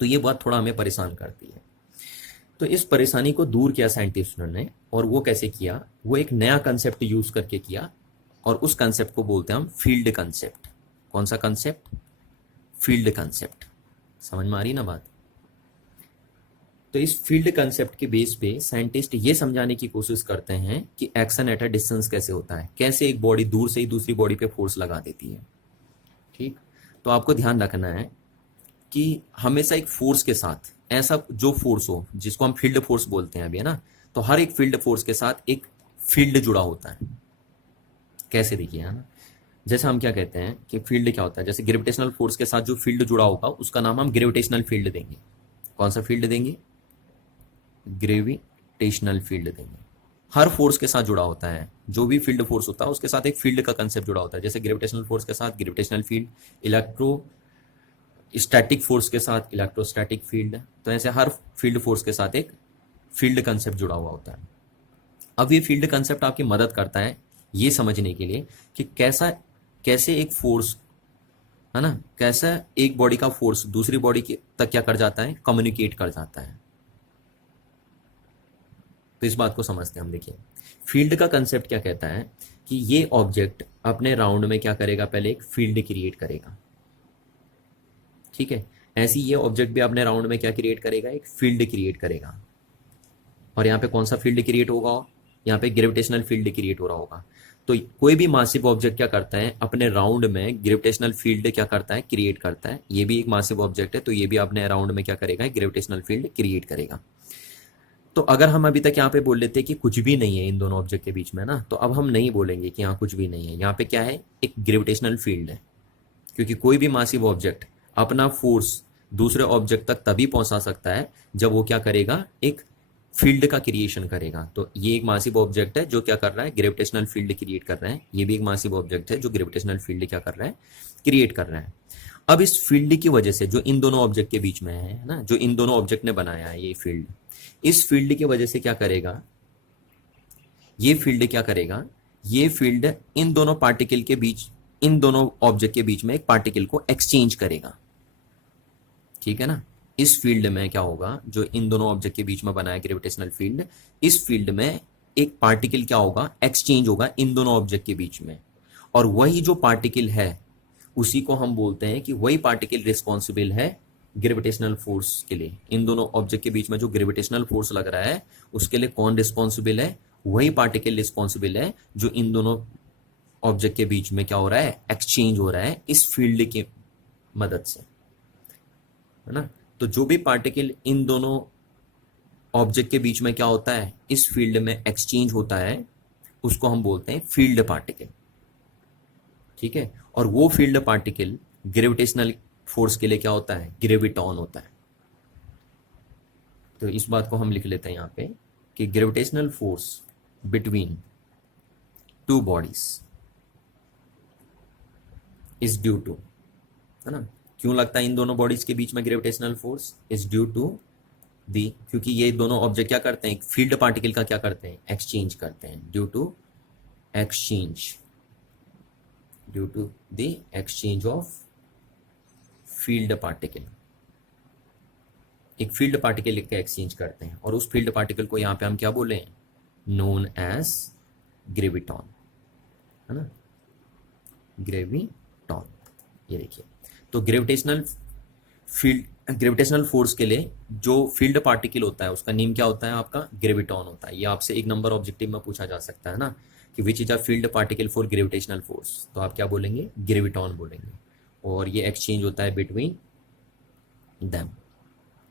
तो ये बात थोड़ा हमें परेशान करती है। तो इस परेशानी को दूर किया साइंटिस्टों ने, और वो कैसे किया? वो एक नया कंसेप्ट यूज करके किया, और उस कंसेप्ट को बोलते हैं हम फील्ड कंसेप्ट। कौन सा कंसेप्ट? Field concept. समझ में आ रही ना बात? तो इस फील्ड कंसेप्ट के बेस पे साइंटिस्ट ये समझाने की कोशिश करते हैं कि एक्शन एट अ डिस्टेंस कैसे होता है, कैसे एक बॉडी दूर से ही दूसरी बॉडी पे फोर्स लगा देती है, ठीक। तो आपको ध्यान रखना है कि हमेशा एक फोर्स के साथ, ऐसा जो फोर्स हो जिसको हम फील्ड फोर्स बोलते हैं अभी, है ना, तो हर एक फील्ड फोर्स के साथ एक फील्ड जुड़ा होता है। कैसे? देखिए, है ना, जैसे हम क्या कहते हैं कि फील्ड क्या होता है, जैसे ग्रेविटेशनल फोर्स के साथ जो फील्ड जुड़ा होगा उसका नाम हम ग्रेविटेशनल फील्ड देंगे। कौन सा फील्ड देंगे? ग्रेविटेशनल फील्ड देंगे। हर फोर्स के साथ जुड़ा होता है, जो भी फील्ड फोर्स होता है उसके साथ एक फील्ड का कंसेप्ट जुड़ा होता है। जैसे ग्रेविटेशनल फोर्स के साथ gravitational field, electro static force के साथ इलेक्ट्रोस्टैटिक फील्ड, तो ऐसे हर फील्ड फोर्स के साथ एक फील्ड कंसेप्ट जुड़ा हुआ होता है। अब ये फील्ड कंसेप्ट आपकी मदद करता है ये समझने के लिए कि कैसे एक फोर्स, है ना, कैसा एक बॉडी का फोर्स दूसरी बॉडी तक क्या कर जाता है? कम्युनिकेट कर जाता है। तो इस बात को समझते हैं हम। देखिए, फील्ड का कंसेप्ट क्या कहता है कि ये ऑब्जेक्ट अपने राउंड में क्या करेगा? पहले एक फील्ड क्रिएट करेगा, ठीक है। ऐसी ये ऑब्जेक्ट भी अपने राउंड में क्या क्रिएट करेगा? एक फील्ड क्रिएट करेगा। और यहाँ पे कौन सा फील्ड क्रिएट होगा? यहाँ पे ग्रेविटेशनल फील्ड क्रिएट हो रहा होगा। तो कोई भी मासिव ऑब्जेक्ट क्या करता है, अपने राउंड में ग्रेविटेशनल फील्ड क्या करता है, क्रिएट करता है। ये भी एक मासिव ऑब्जेक्ट है, तो ये भी अपने राउंड में क्या करेगा, ग्रेविटेशनल फील्ड क्रिएट करेगा। तो अगर हम अभी तक यहाँ पे बोल लेते कि कुछ भी नहीं है इन दोनों ऑब्जेक्ट के बीच में ना, तो अब हम नहीं बोलेंगे कि यहाँ कुछ भी नहीं है। यहाँ पे क्या है, एक ग्रेविटेशनल फील्ड है, क्योंकि कोई भी मासिव ऑब्जेक्ट अपना फोर्स दूसरे ऑब्जेक्ट तक तभी पहुंचा सकता है जब वो क्या करेगा, एक फील्ड का क्रिएशन करेगा। तो ये एक मासिव ऑब्जेक्ट है जो क्या कर रहा है, ग्रेविटेशनल फील्ड क्रिएट कर रहा है। ये भी एक मासिव ऑब्जेक्ट है जो ग्रेविटेशनल फील्ड क्या कर रहा है, क्रिएट कर रहा है। अब इस फील्ड की वजह से जो इन दोनों ऑब्जेक्ट के बीच में है ना, जो इन दोनों ऑब्जेक्ट ने बनाया है ये फील्ड, इस फील्ड की वजह से क्या करेगा, ये फील्ड क्या करेगा, ये फील्ड इन दोनों पार्टिकल के बीच, इन दोनों ऑब्जेक्ट के बीच में एक पार्टिकल को एक्सचेंज करेगा। ठीक है ना, इस फील्ड में क्या होगा, जो इन दोनों ऑब्जेक्ट के बीच में बना है ग्रेविटेशनल फील्ड, इस फील्ड में एक पार्टिकल क्या होगा, एक्सचेंज होगा इन दोनों ऑब्जेक्ट के बीच में। और वही जो पार्टिकल है उसी को हम बोलते हैं कि वही पार्टिकल रिस्पॉन्सिबल है ग्रेविटेशनल फोर्स के लिए। इन दोनों ऑब्जेक्ट के बीच में जो ग्रेविटेशनल फोर्स लग रहा है उसके लिए कौन रिस्पॉन्सिबल है, वही पार्टिकल रिस्पॉन्सिबल है जो इन दोनों ऑब्जेक्ट के बीच में क्या हो रहा है, एक्सचेंज हो रहा है इस फील्ड की मदद से, है ना। तो जो भी पार्टिकल इन दोनों ऑब्जेक्ट के बीच में क्या होता है, इस फील्ड में एक्सचेंज होता है, उसको हम बोलते हैं फील्ड पार्टिकल। ठीक है, और वो फील्ड पार्टिकल ग्रेविटेशनल फोर्स के लिए क्या होता है, ग्रेविटॉन होता है। तो इस बात को हम लिख लेते हैं यहाँ पे कि gravitational force between two bodies is due to, है ना। क्यों लगता है इन दोनों बॉडीज के बीच में gravitational force, is due to the, क्योंकि ये दोनों ऑब्जेक्ट क्या करते हैं, फील्ड पार्टिकल का क्या करते हैं, एक्सचेंज करते हैं, due to exchange, due to the exchange of field particle. एक फील्ड पार्टिकल का एक्सचेंज करते हैं, और उस फील्ड पार्टिकल को यहाँ पे हम क्या बोले हैं, नोन एज ग्रेविटॉन, है ना, ग्रेविटॉन। ये देखिए, तो ग्रेविटेशनल फोर्स के लिए जो फील्ड पार्टिकल होता है उसका नेम क्या होता है आपका, ग्रेविटॉन होता है। ये आपसे एक नंबर ऑब्जेक्टिव में पूछा जा सकता है ना, कि which is a field particle for gravitational force, तो आप क्या बोलेंगे, ग्रेविटॉन बोलेंगे। और ये एक्सचेंज होता है बिटवीन देम,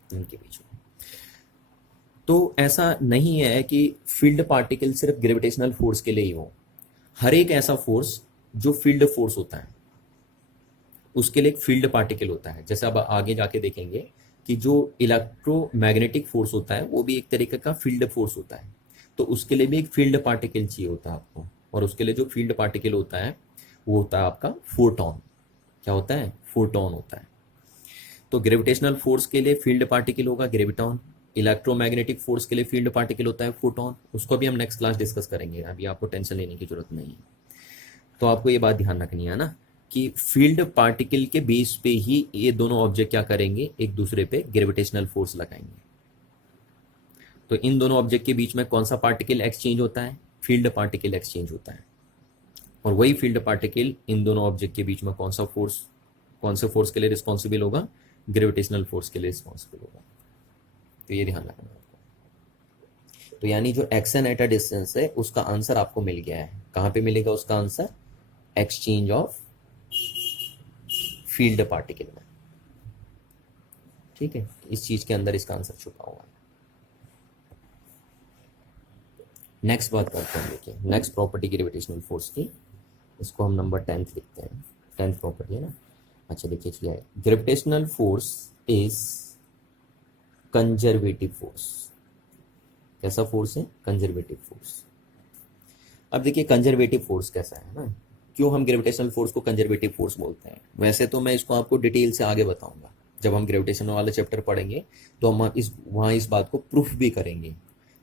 इनके बीच में। तो ऐसा नहीं है कि फील्ड पार्टिकल सिर्फ ग्रेविटेशनल फोर्स के लिए ही हो। हर एक ऐसा फोर्स जो फील्ड फोर्स होता है उसके लिए एक फील्ड पार्टिकल होता है। जैसे अब आगे जाके देखेंगे कि जो इलेक्ट्रोमैग्नेटिक फोर्स होता है वो भी एक तरीके का फील्ड फोर्स होता है, तो उसके लिए भी एक फील्ड पार्टिकल चाहिए होता है आपको। और उसके लिए जो फील्ड पार्टिकल होता है वो होता है आपका फोटॉन। क्या होता है, फोटॉन होता है। तो ग्रेविटेशनल फोर्स के लिए फील्ड पार्टिकल होगा ग्रेविटॉन, इलेक्ट्रोमैग्नेटिक फोर्स के लिए फील्ड पार्टिकल होता है फोटॉन। उसको भी हम नेक्स्ट क्लास डिस्कस करेंगे, अभी आपको टेंशन लेने की जरूरत नहीं है। तो आपको ये बात ध्यान रखनी है ना कि फील्ड पार्टिकल के बेस पे ही ये दोनों ऑब्जेक्ट क्या करेंगे, एक दूसरे पे ग्रेविटेशनल फोर्स लगाएंगे। तो इन दोनों ऑब्जेक्ट के बीच में कौन सा पार्टिकल एक्सचेंज होता है, फील्ड पार्टिकल एक्सचेंज होता है। और वही फील्ड पार्टिकल इन दोनों ऑब्जेक्ट के बीच में कौन सा फोर्स, कौन से फोर्स के लिए रिस्पॉन्सिबल होगा, ग्रेविटेशनल फोर्स के लिए रिस्पॉन्सिबल होगा। तो ये ध्यान रखना आपको। तो यानी जो एक्शन एट अ डिस्टेंस है उसका आंसर आपको मिल गया है। कहाँ पे मिलेगा उसका answer, exchange of field particle में। ठीक है, इस चीज के अंदर इसका आंसर छुपा हुआ है। नेक्स्ट बात करते हैं, देखिए नेक्स्ट प्रॉपर्टी ग्रेविटेशनल फोर्स की, इसको हम नंबर 10 लिखते हैं, 10th प्रॉपर्टी है ना। अच्छा देखिए क्या है, gravitational force is conservative force. कैसा फोर्स है, कंजर्वेटिव फोर्स। अब देखिए कंजर्वेटिव फोर्स कैसा है ना, क्यों हम ग्रेविटेशनल फोर्स को कंजर्वेटिव फोर्स बोलते हैं। वैसे तो मैं इसको आपको डिटेल से आगे बताऊंगा, जब हम ग्रेविटेशन वाले चैप्टर पढ़ेंगे तो हम वहाँ इस बात को प्रूफ भी करेंगे।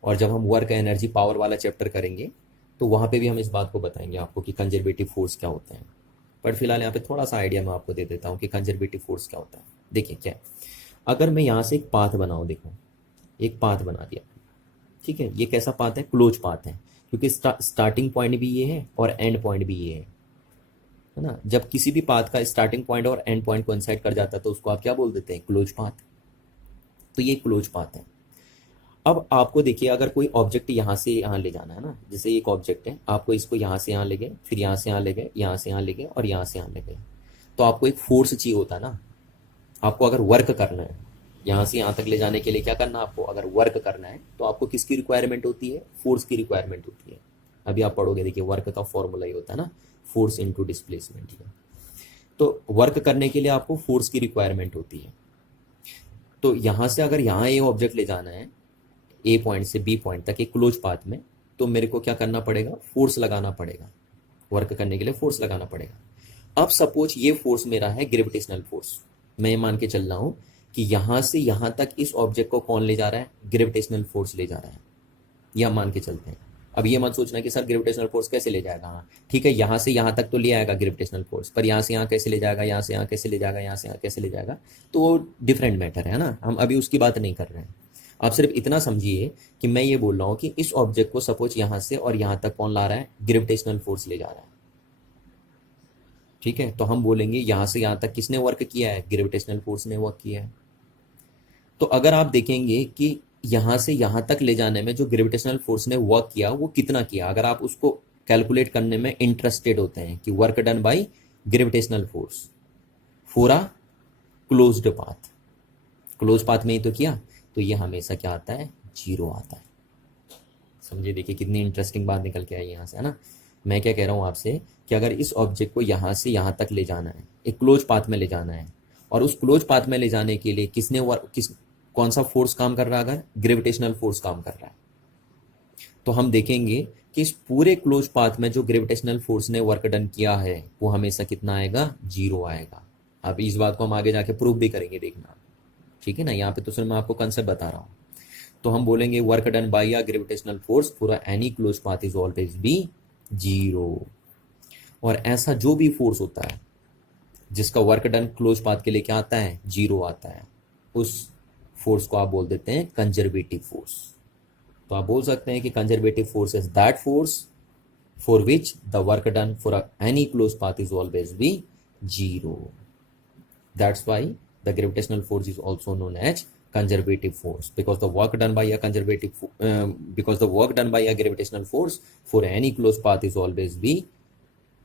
और जब हम वर्क एनर्जी पावर वाला चैप्टर करेंगे तो वहाँ पे भी हम इस बात को बताएंगे आपको कि कंजर्वेटिव फोर्स क्या होते हैं। पर फिलहाल यहाँ पे थोड़ा सा आइडिया मैं आपको दे देता हूँ कि कंजर्वेटिव फोर्स क्या होता है। देखिए क्या है, अगर मैं यहाँ से एक पाथ बनाऊँ, देखो एक पाथ बना दिया, ठीक है, ये कैसा पाथ है, क्लोज पाथ है, क्योंकि स्टार्टिंग पॉइंट भी ये है और एंड पॉइंट भी ये है ना। जब किसी भी पाथ का स्टार्टिंग पॉइंट और एंड पॉइंट कोइंसाइड कर जाता है तो उसको आप क्या बोल देते हैं, क्लोज पाथ। तो ये क्लोज पाथ है। अब आपको देखिए, अगर कोई ऑब्जेक्ट यहाँ से यहाँ ले जाना है ना, जैसे एक ऑब्जेक्ट है, आपको इसको यहाँ से यहाँ ले गए, फिर यहाँ से यहाँ ले गए, यहाँ से यहाँ ले गए और यहाँ से यहाँ ले गए, तो आपको एक फोर्स चाहिए होता है ना। आपको अगर वर्क करना है यहाँ से यहाँ तक ले जाने के लिए, क्या करना है आपको, अगर वर्क करना है तो आपको किसकी रिक्वायरमेंट होती है, फोर्स की रिक्वायरमेंट होती है। अभी आप पढ़ोगे, देखिए वर्क का फॉर्मूला ही होता है ना, फोर्स इनटू डिस्प्लेसमेंट। तो वर्क करने के लिए आपको फोर्स की रिक्वायरमेंट होती है। तो यहाँ से अगर यहाँ ये ऑब्जेक्ट ले जाना है ए पॉइंट से बी पॉइंट तक एक क्लोज पाथ में, तो मेरे को क्या करना पड़ेगा, फोर्स लगाना पड़ेगा। वर्क करने के लिए फोर्स लगाना पड़ेगा। अब सपोज ये फोर्स मेरा है ग्रेविटेशनल फोर्स, मैं मान के चल रहा हूँ कि यहाँ से यहाँ तक इस ऑब्जेक्ट को कौन ले जा रहा है, ग्रेविटेशनल फोर्स ले जा रहा है, यह मान के चलते हैं। अब ये मत सोचना कि सर ग्रेविटेशनल फोर्स कैसे ले जाएगा। हाँ ठीक है, यहाँ से यहाँ तक तो ले आएगा ग्रेविटेशनल फोर्स, पर यहाँ से यहाँ कैसे ले जाएगा, यहाँ से यहाँ कैसे ले जाएगा, यहाँ से यहाँ कैसे ले जाएगा, तो वो डिफरेंट मैटर है ना, हम अभी उसकी बात नहीं कर रहे हैं। आप सिर्फ इतना समझिए कि मैं ये बोल रहा हूँ कि इस ऑब्जेक्ट को सपोज यहाँ से और यहाँ तक कौन ला रहा है, ग्रेविटेशनल फोर्स ले जा रहा है। ठीक है, तो हम बोलेंगे यहाँ से यहाँ तक किसने वर्क किया है, ग्रेविटेशनल फोर्स ने वर्क किया है। तो अगर आप देखेंगे कि यहाँ से यहाँ तक ले जाने में जो ग्रेविटेशनल फोर्स ने वर्क किया वो कितना किया, अगर आप उसको कैलकुलेट करने में इंटरेस्टेड होते हैं कि work done by gravitational force for a closed path, close path में ही तो किया, तो ये हमेशा क्या आता है, जीरो आता है। समझिए, देखिए कितनी इंटरेस्टिंग बात निकल के आई यहाँ से, है ना। मैं क्या कह रहा हूँ आपसे कि अगर इस ऑब्जेक्ट को यहाँ से यहाँ तक ले जाना है, एक क्लोज पाथ में ले जाना है, और उस क्लोज पाथ में ले जाने के लिए कौन सा फोर्स काम कर रहा है, अगर ग्रेविटेशनल फोर्स काम कर रहा है, तो हम देखेंगे कि इस पूरे क्लोज पाथ में जो ग्रेविटेशनल फोर्स ने वर्क डन किया है वो हमेशा कितना आएगा, जीरो आएगा। अब इस बात को हम आगे जाके प्रूव भी करेंगे, देखना। ठीक है ना, यहाँ पे तो सिर्फ मैं आपको कंसेप्ट बता रहा हूँ। तो हम बोलेंगे work done by a gravitational force for any close path is always be zero. और ऐसा जो भी फोर्स होता है जिसका वर्क डन क्लोज पाथ के लिए क्या आता है, जीरो आता है, उस फोर्स को आप बोल देते हैं कंजर्वेटिव फोर्स। तो आप बोल सकते हैं कि conservative force is that force for which the work done for any close path is always be zero. That's why the gravitational force is also known as conservative force, because the work done by a gravitational force for any closed path is always be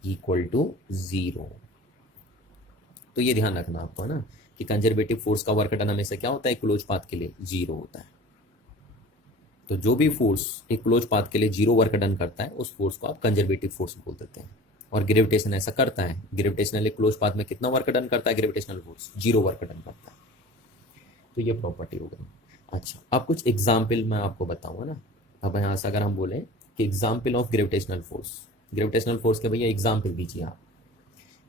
equal to zero। तो ये ध्यान रखना आपको ना कि conservative force का work done हमेशा क्या होता है, क्लोज पाथ के लिए जीरो होता है। तो जो भी फोर्स एक क्लोज पाथ के लिए जीरो वर्क डन करता है उस फोर्स को आप कंजर्वेटिव फोर्स बोल देते हैं। और ग्रेविटेशन ऐसा करता है, ग्रेविटेशनल एक क्लोज पाथ में कितना वर्क डन करता है, gravitational force zero work done करता है। तो ये प्रॉपर्टी हो गई। अच्छा, अब कुछ एग्जाम्पल मैं आपको बताऊंगा ना। अब यहाँ से अगर हम बोलें कि एग्जाम्पल ऑफ ग्रेविटेशनल फोर्स के भैया एग्जाम्पल दीजिए आप,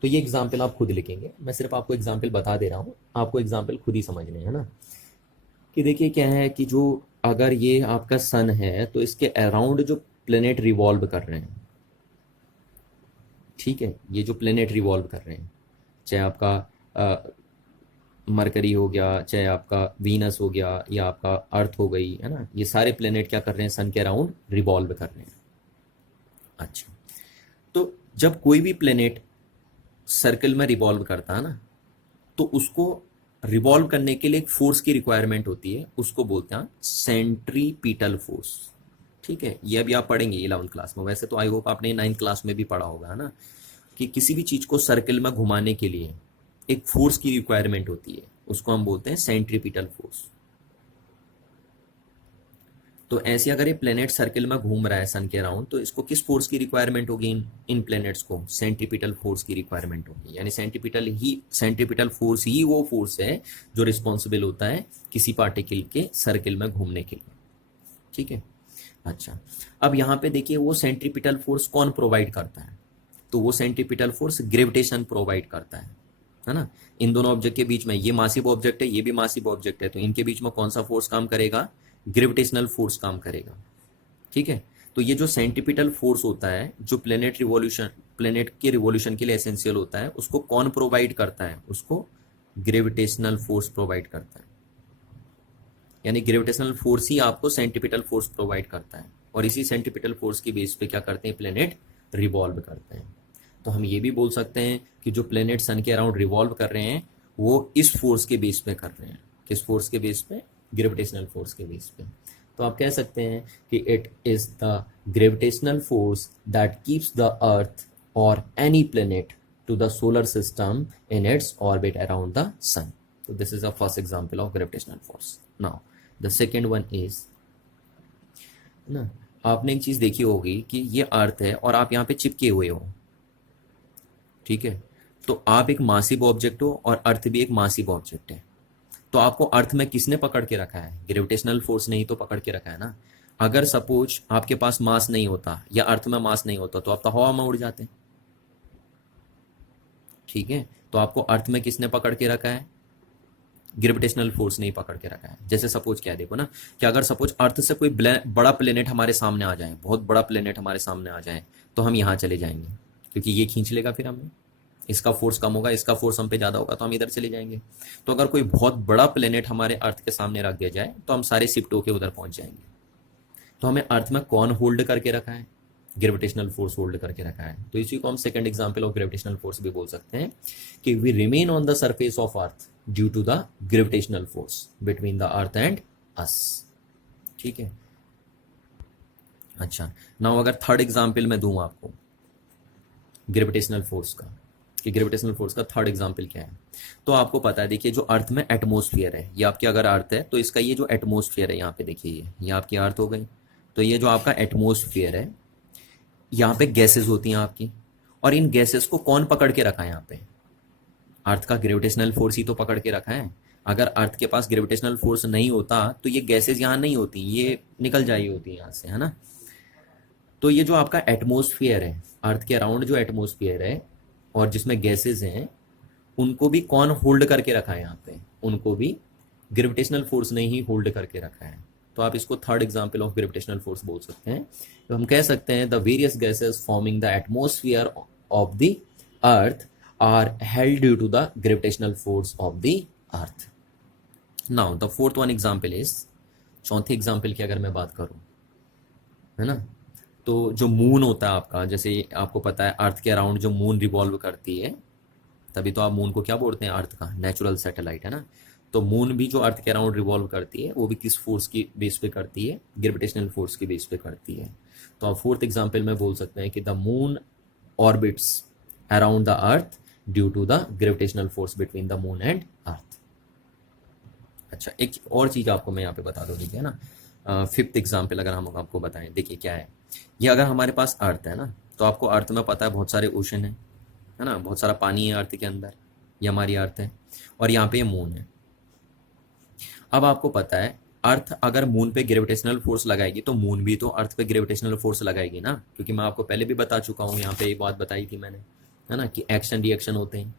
तो ये एग्जाम्पल आप खुद लिखेंगे, मैं सिर्फ आपको एग्जाम्पल बता दे रहा हूँ, आपको एग्जाम्पल खुद ही समझने हैं ना। कि देखिए क्या है कि जो अगर ये आपका सन है तो इसके अराउंड जो प्लेनेट रिवॉल्व कर रहे हैं, ठीक है, ये जो प्लेनेट रिवॉल्व कर रहे हैं, चाहे आपका मरकरी हो गया, चाहे आपका वीनस हो गया, या आपका अर्थ हो गई, है ना, ये सारे प्लेनेट क्या कर रहे हैं, सन के अराउंड रिवॉल्व कर रहे हैं। अच्छा, तो जब कोई भी प्लेनेट सर्कल में रिवॉल्व करता है ना, तो उसको रिवॉल्व करने के लिए एक फोर्स की रिक्वायरमेंट होती है, उसको बोलते हैं सेंट्रीपिटल फोर्स। ठीक है, ये अभी आप पढ़ेंगे 11th क्लास में, वैसे तो आई होप आपने 9th क्लास में भी पढ़ा होगा, है ना, कि किसी भी चीज को सर्कल में घुमाने के लिए एक फोर्स की रिक्वायरमेंट होती है, उसको हम बोलते हैं सेंट्रीपिटल फोर्स। तो ऐसे अगर ये प्लेनेट सर्कल में घूम रहा है सन के अराउंड, तो इसको किस फोर्स की रिक्वायरमेंट होगी, इन प्लेनेट्स को सेंट्रीपिटल फोर्स की रिक्वायरमेंट होगी। यानी सेंट्रीपिटल फोर्स ही वो फोर्स है जो रिस्पॉन्सिबल होता है किसी पार्टिकल के सर्कल में घूमने के लिए। ठीक है, अच्छा, अब यहाँ पे देखिए वो सेंट्रीपिटल फोर्स कौन प्रोवाइड करता है, तो वो सेंट्रीपिटल फोर्स ग्रेविटेशन प्रोवाइड करता है ना। इन दोनों ऑब्जेक्ट के बीच में, ये मासिव ऑब्जेक्ट है, ये भी मासिव ऑब्जेक्ट है, तो इनके बीच में कौन सा फोर्स काम करेगा, ग्रेविटेशनल फोर्स काम करेगा। ठीक है, तो ये जो सेंट्रीपिटल फोर्स होता है जो प्लेनेट के रिवॉल्यूशन के लिए एसेंशियल होता है, उसको कौन प्रोवाइड करता है, उसको ग्रेविटेशनल फोर्स प्रोवाइड करता है। यानी ग्रेविटेशनल फोर्स ही आपको सेंट्रीपिटल फोर्स प्रोवाइड करता है, और इसी सेंट्रीपिटल फोर्स की बेस पे क्या करते हैं, प्लेनेट रिवॉल्व करते हैं। तो हम ये भी बोल सकते हैं कि जो प्लेनेट सन के अराउंड रिवॉल्व कर रहे हैं वो इस फोर्स के बेस पे कर रहे हैं। किस फोर्स के बेस पे, ग्रेविटेशनल फोर्स के बेस पे। तो आप कह सकते हैं कि it is the gravitational force that keeps the earth और any planet to the solar system in its orbit around the sun. So this is the first example of gravitational force. Now the second one is ना, आपने एक चीज देखी होगी कि ये अर्थ है और आप यहाँ पे चिपके हुए हो, ठीक है. तो आप एक मासिव ऑब्जेक्ट हो और अर्थ भी एक मासिव ऑब्जेक्ट है. तो आपको अर्थ में किसने पकड़ के रखा है? ग्रेविटेशनल फोर्स ने ही तो पकड़ के रखा है ना. अगर सपोज आपके पास मास नहीं होता या अर्थ में मास नहीं होता तो आप तो हवा में उड़ जाते, ठीक है. तो आपको अर्थ में किसने पकड़ के रखा है? ग्रेविटेशनल फोर्स ने ही पकड़ के रखा है. जैसे सपोज क्या है, देखो ना, कि अगर सपोज अर्थ से कोई बड़ा प्लेनेट हमारे सामने आ जाए, बहुत बड़ा प्लेनेट हमारे सामने आ जाए, तो हम यहाँ चले जाएंगे क्योंकि ये खींच लेगा, फिर हमें इसका फोर्स कम होगा, इसका फोर्स हम पे ज़्यादा होगा, तो हम इधर चले जाएंगे. तो अगर कोई बहुत बड़ा प्लेनेट हमारे अर्थ के सामने रख दिया जाए तो हम सारे शिफ्ट होके उधर पहुंच जाएंगे. तो हमें अर्थ में कौन होल्ड करके रखा है? ग्रेविटेशनल फोर्स होल्ड करके रखा है. तो इसी को हम second example of gravitational force भी बोल सकते हैं कि we remain on the surface of earth due to the gravitational force between the earth and us. ठीक है. अच्छा, नाउ अगर थर्ड एग्जांपल मैं दूं आपको ग्रेविटेशनल फोर्स का, कि ग्रेविटेशनल फोर्स का थर्ड एग्जांपल क्या है, तो आपको पता है, देखिए जो अर्थ में एटमॉस्फेयर है, ये आपकी अगर अर्थ है तो इसका ये जो एटमॉस्फेयर है यहाँ पे देखिए, ये आपकी अर्थ हो गई. तो ये जो आपका एटमॉस्फेयर है, यहाँ पे गैसेस होती हैं आपकी, और इन गैसेस को कौन पकड़ के रखा है यहाँ पे? अर्थ का ग्रेविटेशनल फोर्स ही तो पकड़ के रखा है. अगर अर्थ के पास ग्रेविटेशनल फोर्स नहीं होता तो ये गैसेस यहाँ नहीं होती, ये निकल जाई होती यहाँ से, है ना. तो ये जो आपका एटमॉस्फेयर है, अर्थ के अराउंड जो एटमॉस्फेयर है और जिसमें गैसेस हैं, उनको भी कौन होल्ड करके रखा है यहाँ पे? उनको भी ग्रेविटेशनल फोर्स ने ही होल्ड करके रखा है. तो आप इसको third example of gravitational force बोल सकते हैं. तो हम कह सकते हैं the various gases forming the atmosphere of the earth are held due to the gravitational force of the earth. Now the fourth one example is, चौथे एग्जांपल की अगर मैं बात करूं, है ना, तो जो मून होता है आपका, जैसे आपको पता है अर्थ के अराउंड जो मून रिवॉल्व करती है, तभी तो आप मून को क्या बोलते हैं? अर्थ का नेचुरल सैटेलाइट, है ना. तो मून भी जो अर्थ के अराउंड रिवॉल्व करती है, वो भी किस फोर्स की बेस पे करती है? ग्रेविटेशनल फोर्स की बेस पे करती है. तो आप फोर्थ एग्जांपल में बोल सकते हैं कि the moon orbits around the earth due to the gravitational force between the moon and earth. अच्छा, एक और चीज आपको मैं यहाँ पे बता दूं, देखिए ना, फिफ्थ एग्जाम्पल अगर हम आपको बताएं, देखिए क्या है. ये अगर हमारे पास अर्थ है ना, तो आपको अर्थ में पता है बहुत सारे ओशन है ना, बहुत सारा पानी है अर्थ के अंदर, ये हमारी अर्थ है, और यहाँ पे ये मून है. अब आपको पता है अर्थ अगर मून पे ग्रेविटेशनल फोर्स लगाएगी तो मून भी तो अर्थ पे ग्रेविटेशनल फोर्स लगाएगी ना, क्योंकि मैं आपको पहले भी बता चुका हूँ, यहाँ पे ये बात बताई थी मैंने, है ना, कि एक्शन रिएक्शन होते हैं.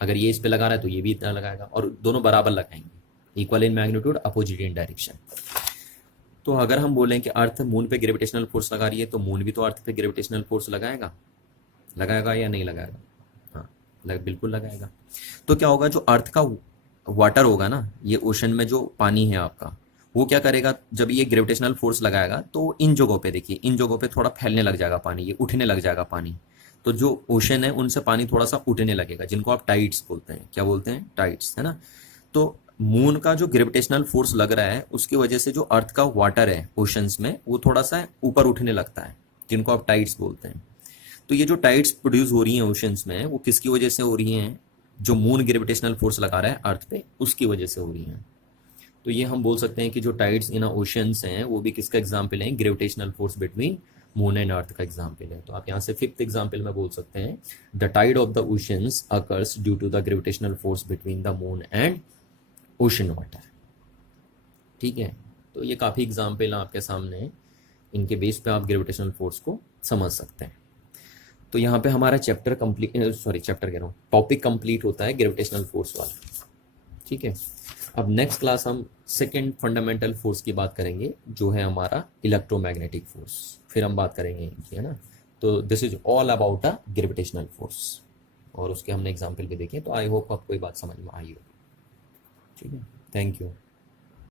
अगर ये इस पे लगा रहा है तो ये भी इतना लगाएगा, और दोनों बराबर लगाएंगे, equal in magnitude, opposite in direction. तो अगर हम बोलें कि अर्थ मून पे ग्रेविटेशनल फोर्स लगा रही है, तो मून भी तो अर्थ पे ग्रेविटेशनल फोर्स लगाएगा या नहीं लगाएगा? हाँ, बिल्कुल लगाएगा. तो क्या होगा, जो अर्थ का वाटर होगा ना, ये ओशन में जो पानी है आपका, वो क्या करेगा, जब ये ग्रेविटेशनल फोर्स लगाएगा तो इन जगहों पे, देखिए इन जगहों पे थोड़ा फैलने लग जाएगा पानी, ये उठने लग जाएगा पानी. तो जो ओशन है उनसे पानी थोड़ा सा उठने लगेगा, जिनको आप टाइड्स बोलते हैं. क्या बोलते हैं? टाइड्स, है ना. तो मून का जो ग्रेविटेशनल फोर्स लग रहा है, उसकी वजह से जो अर्थ का वाटर है ओशंस में, वो थोड़ा सा ऊपर उठने लगता है, जिनको आप टाइड्स बोलते हैं. तो ये जो टाइड्स प्रोड्यूस हो रही हैं ओशंस में, वो किसकी वजह से हो रही हैं? जो मून ग्रेविटेशनल फोर्स लगा रहा है अर्थ पे, उसकी वजह से हो रही हैं. तो ये हम बोल सकते हैं कि जो टाइड्स इन ओशंस हैं, वो भी किसका एग्जाम्पल है? Gravitational force between moon and अर्थ का एग्जाम्पल है. तो आप यहाँ से फिफ्थ एग्जाम्पल में बोल सकते हैं the tide of the oceans occurs due to the gravitational force between the moon and ocean water. ठीक है. तो ये काफ़ी एग्जाम्पल आपके सामने हैं, इनके बेस पे आप ग्रेविटेशनल फोर्स को समझ सकते हैं. तो यहाँ पे हमारा चैप्टर कंप्लीट, चैप्टर कह रहा हूँ, टॉपिक कंप्लीट होता है ग्रेविटेशनल फोर्स वाला. ठीक है. अब नेक्स्ट क्लास हम सेकेंड फंडामेंटल फोर्स की बात करेंगे, जो है हमारा इलेक्ट्रोमैग्नेटिक फोर्स. फिर हम बात करेंगे इनकी, है ना. तो this is all about a gravitational force, और उसके हमने एग्जाम्पल भी देखे. तो आई होप आपको ये बात समझ में आई हो. ठीक है. Thank you.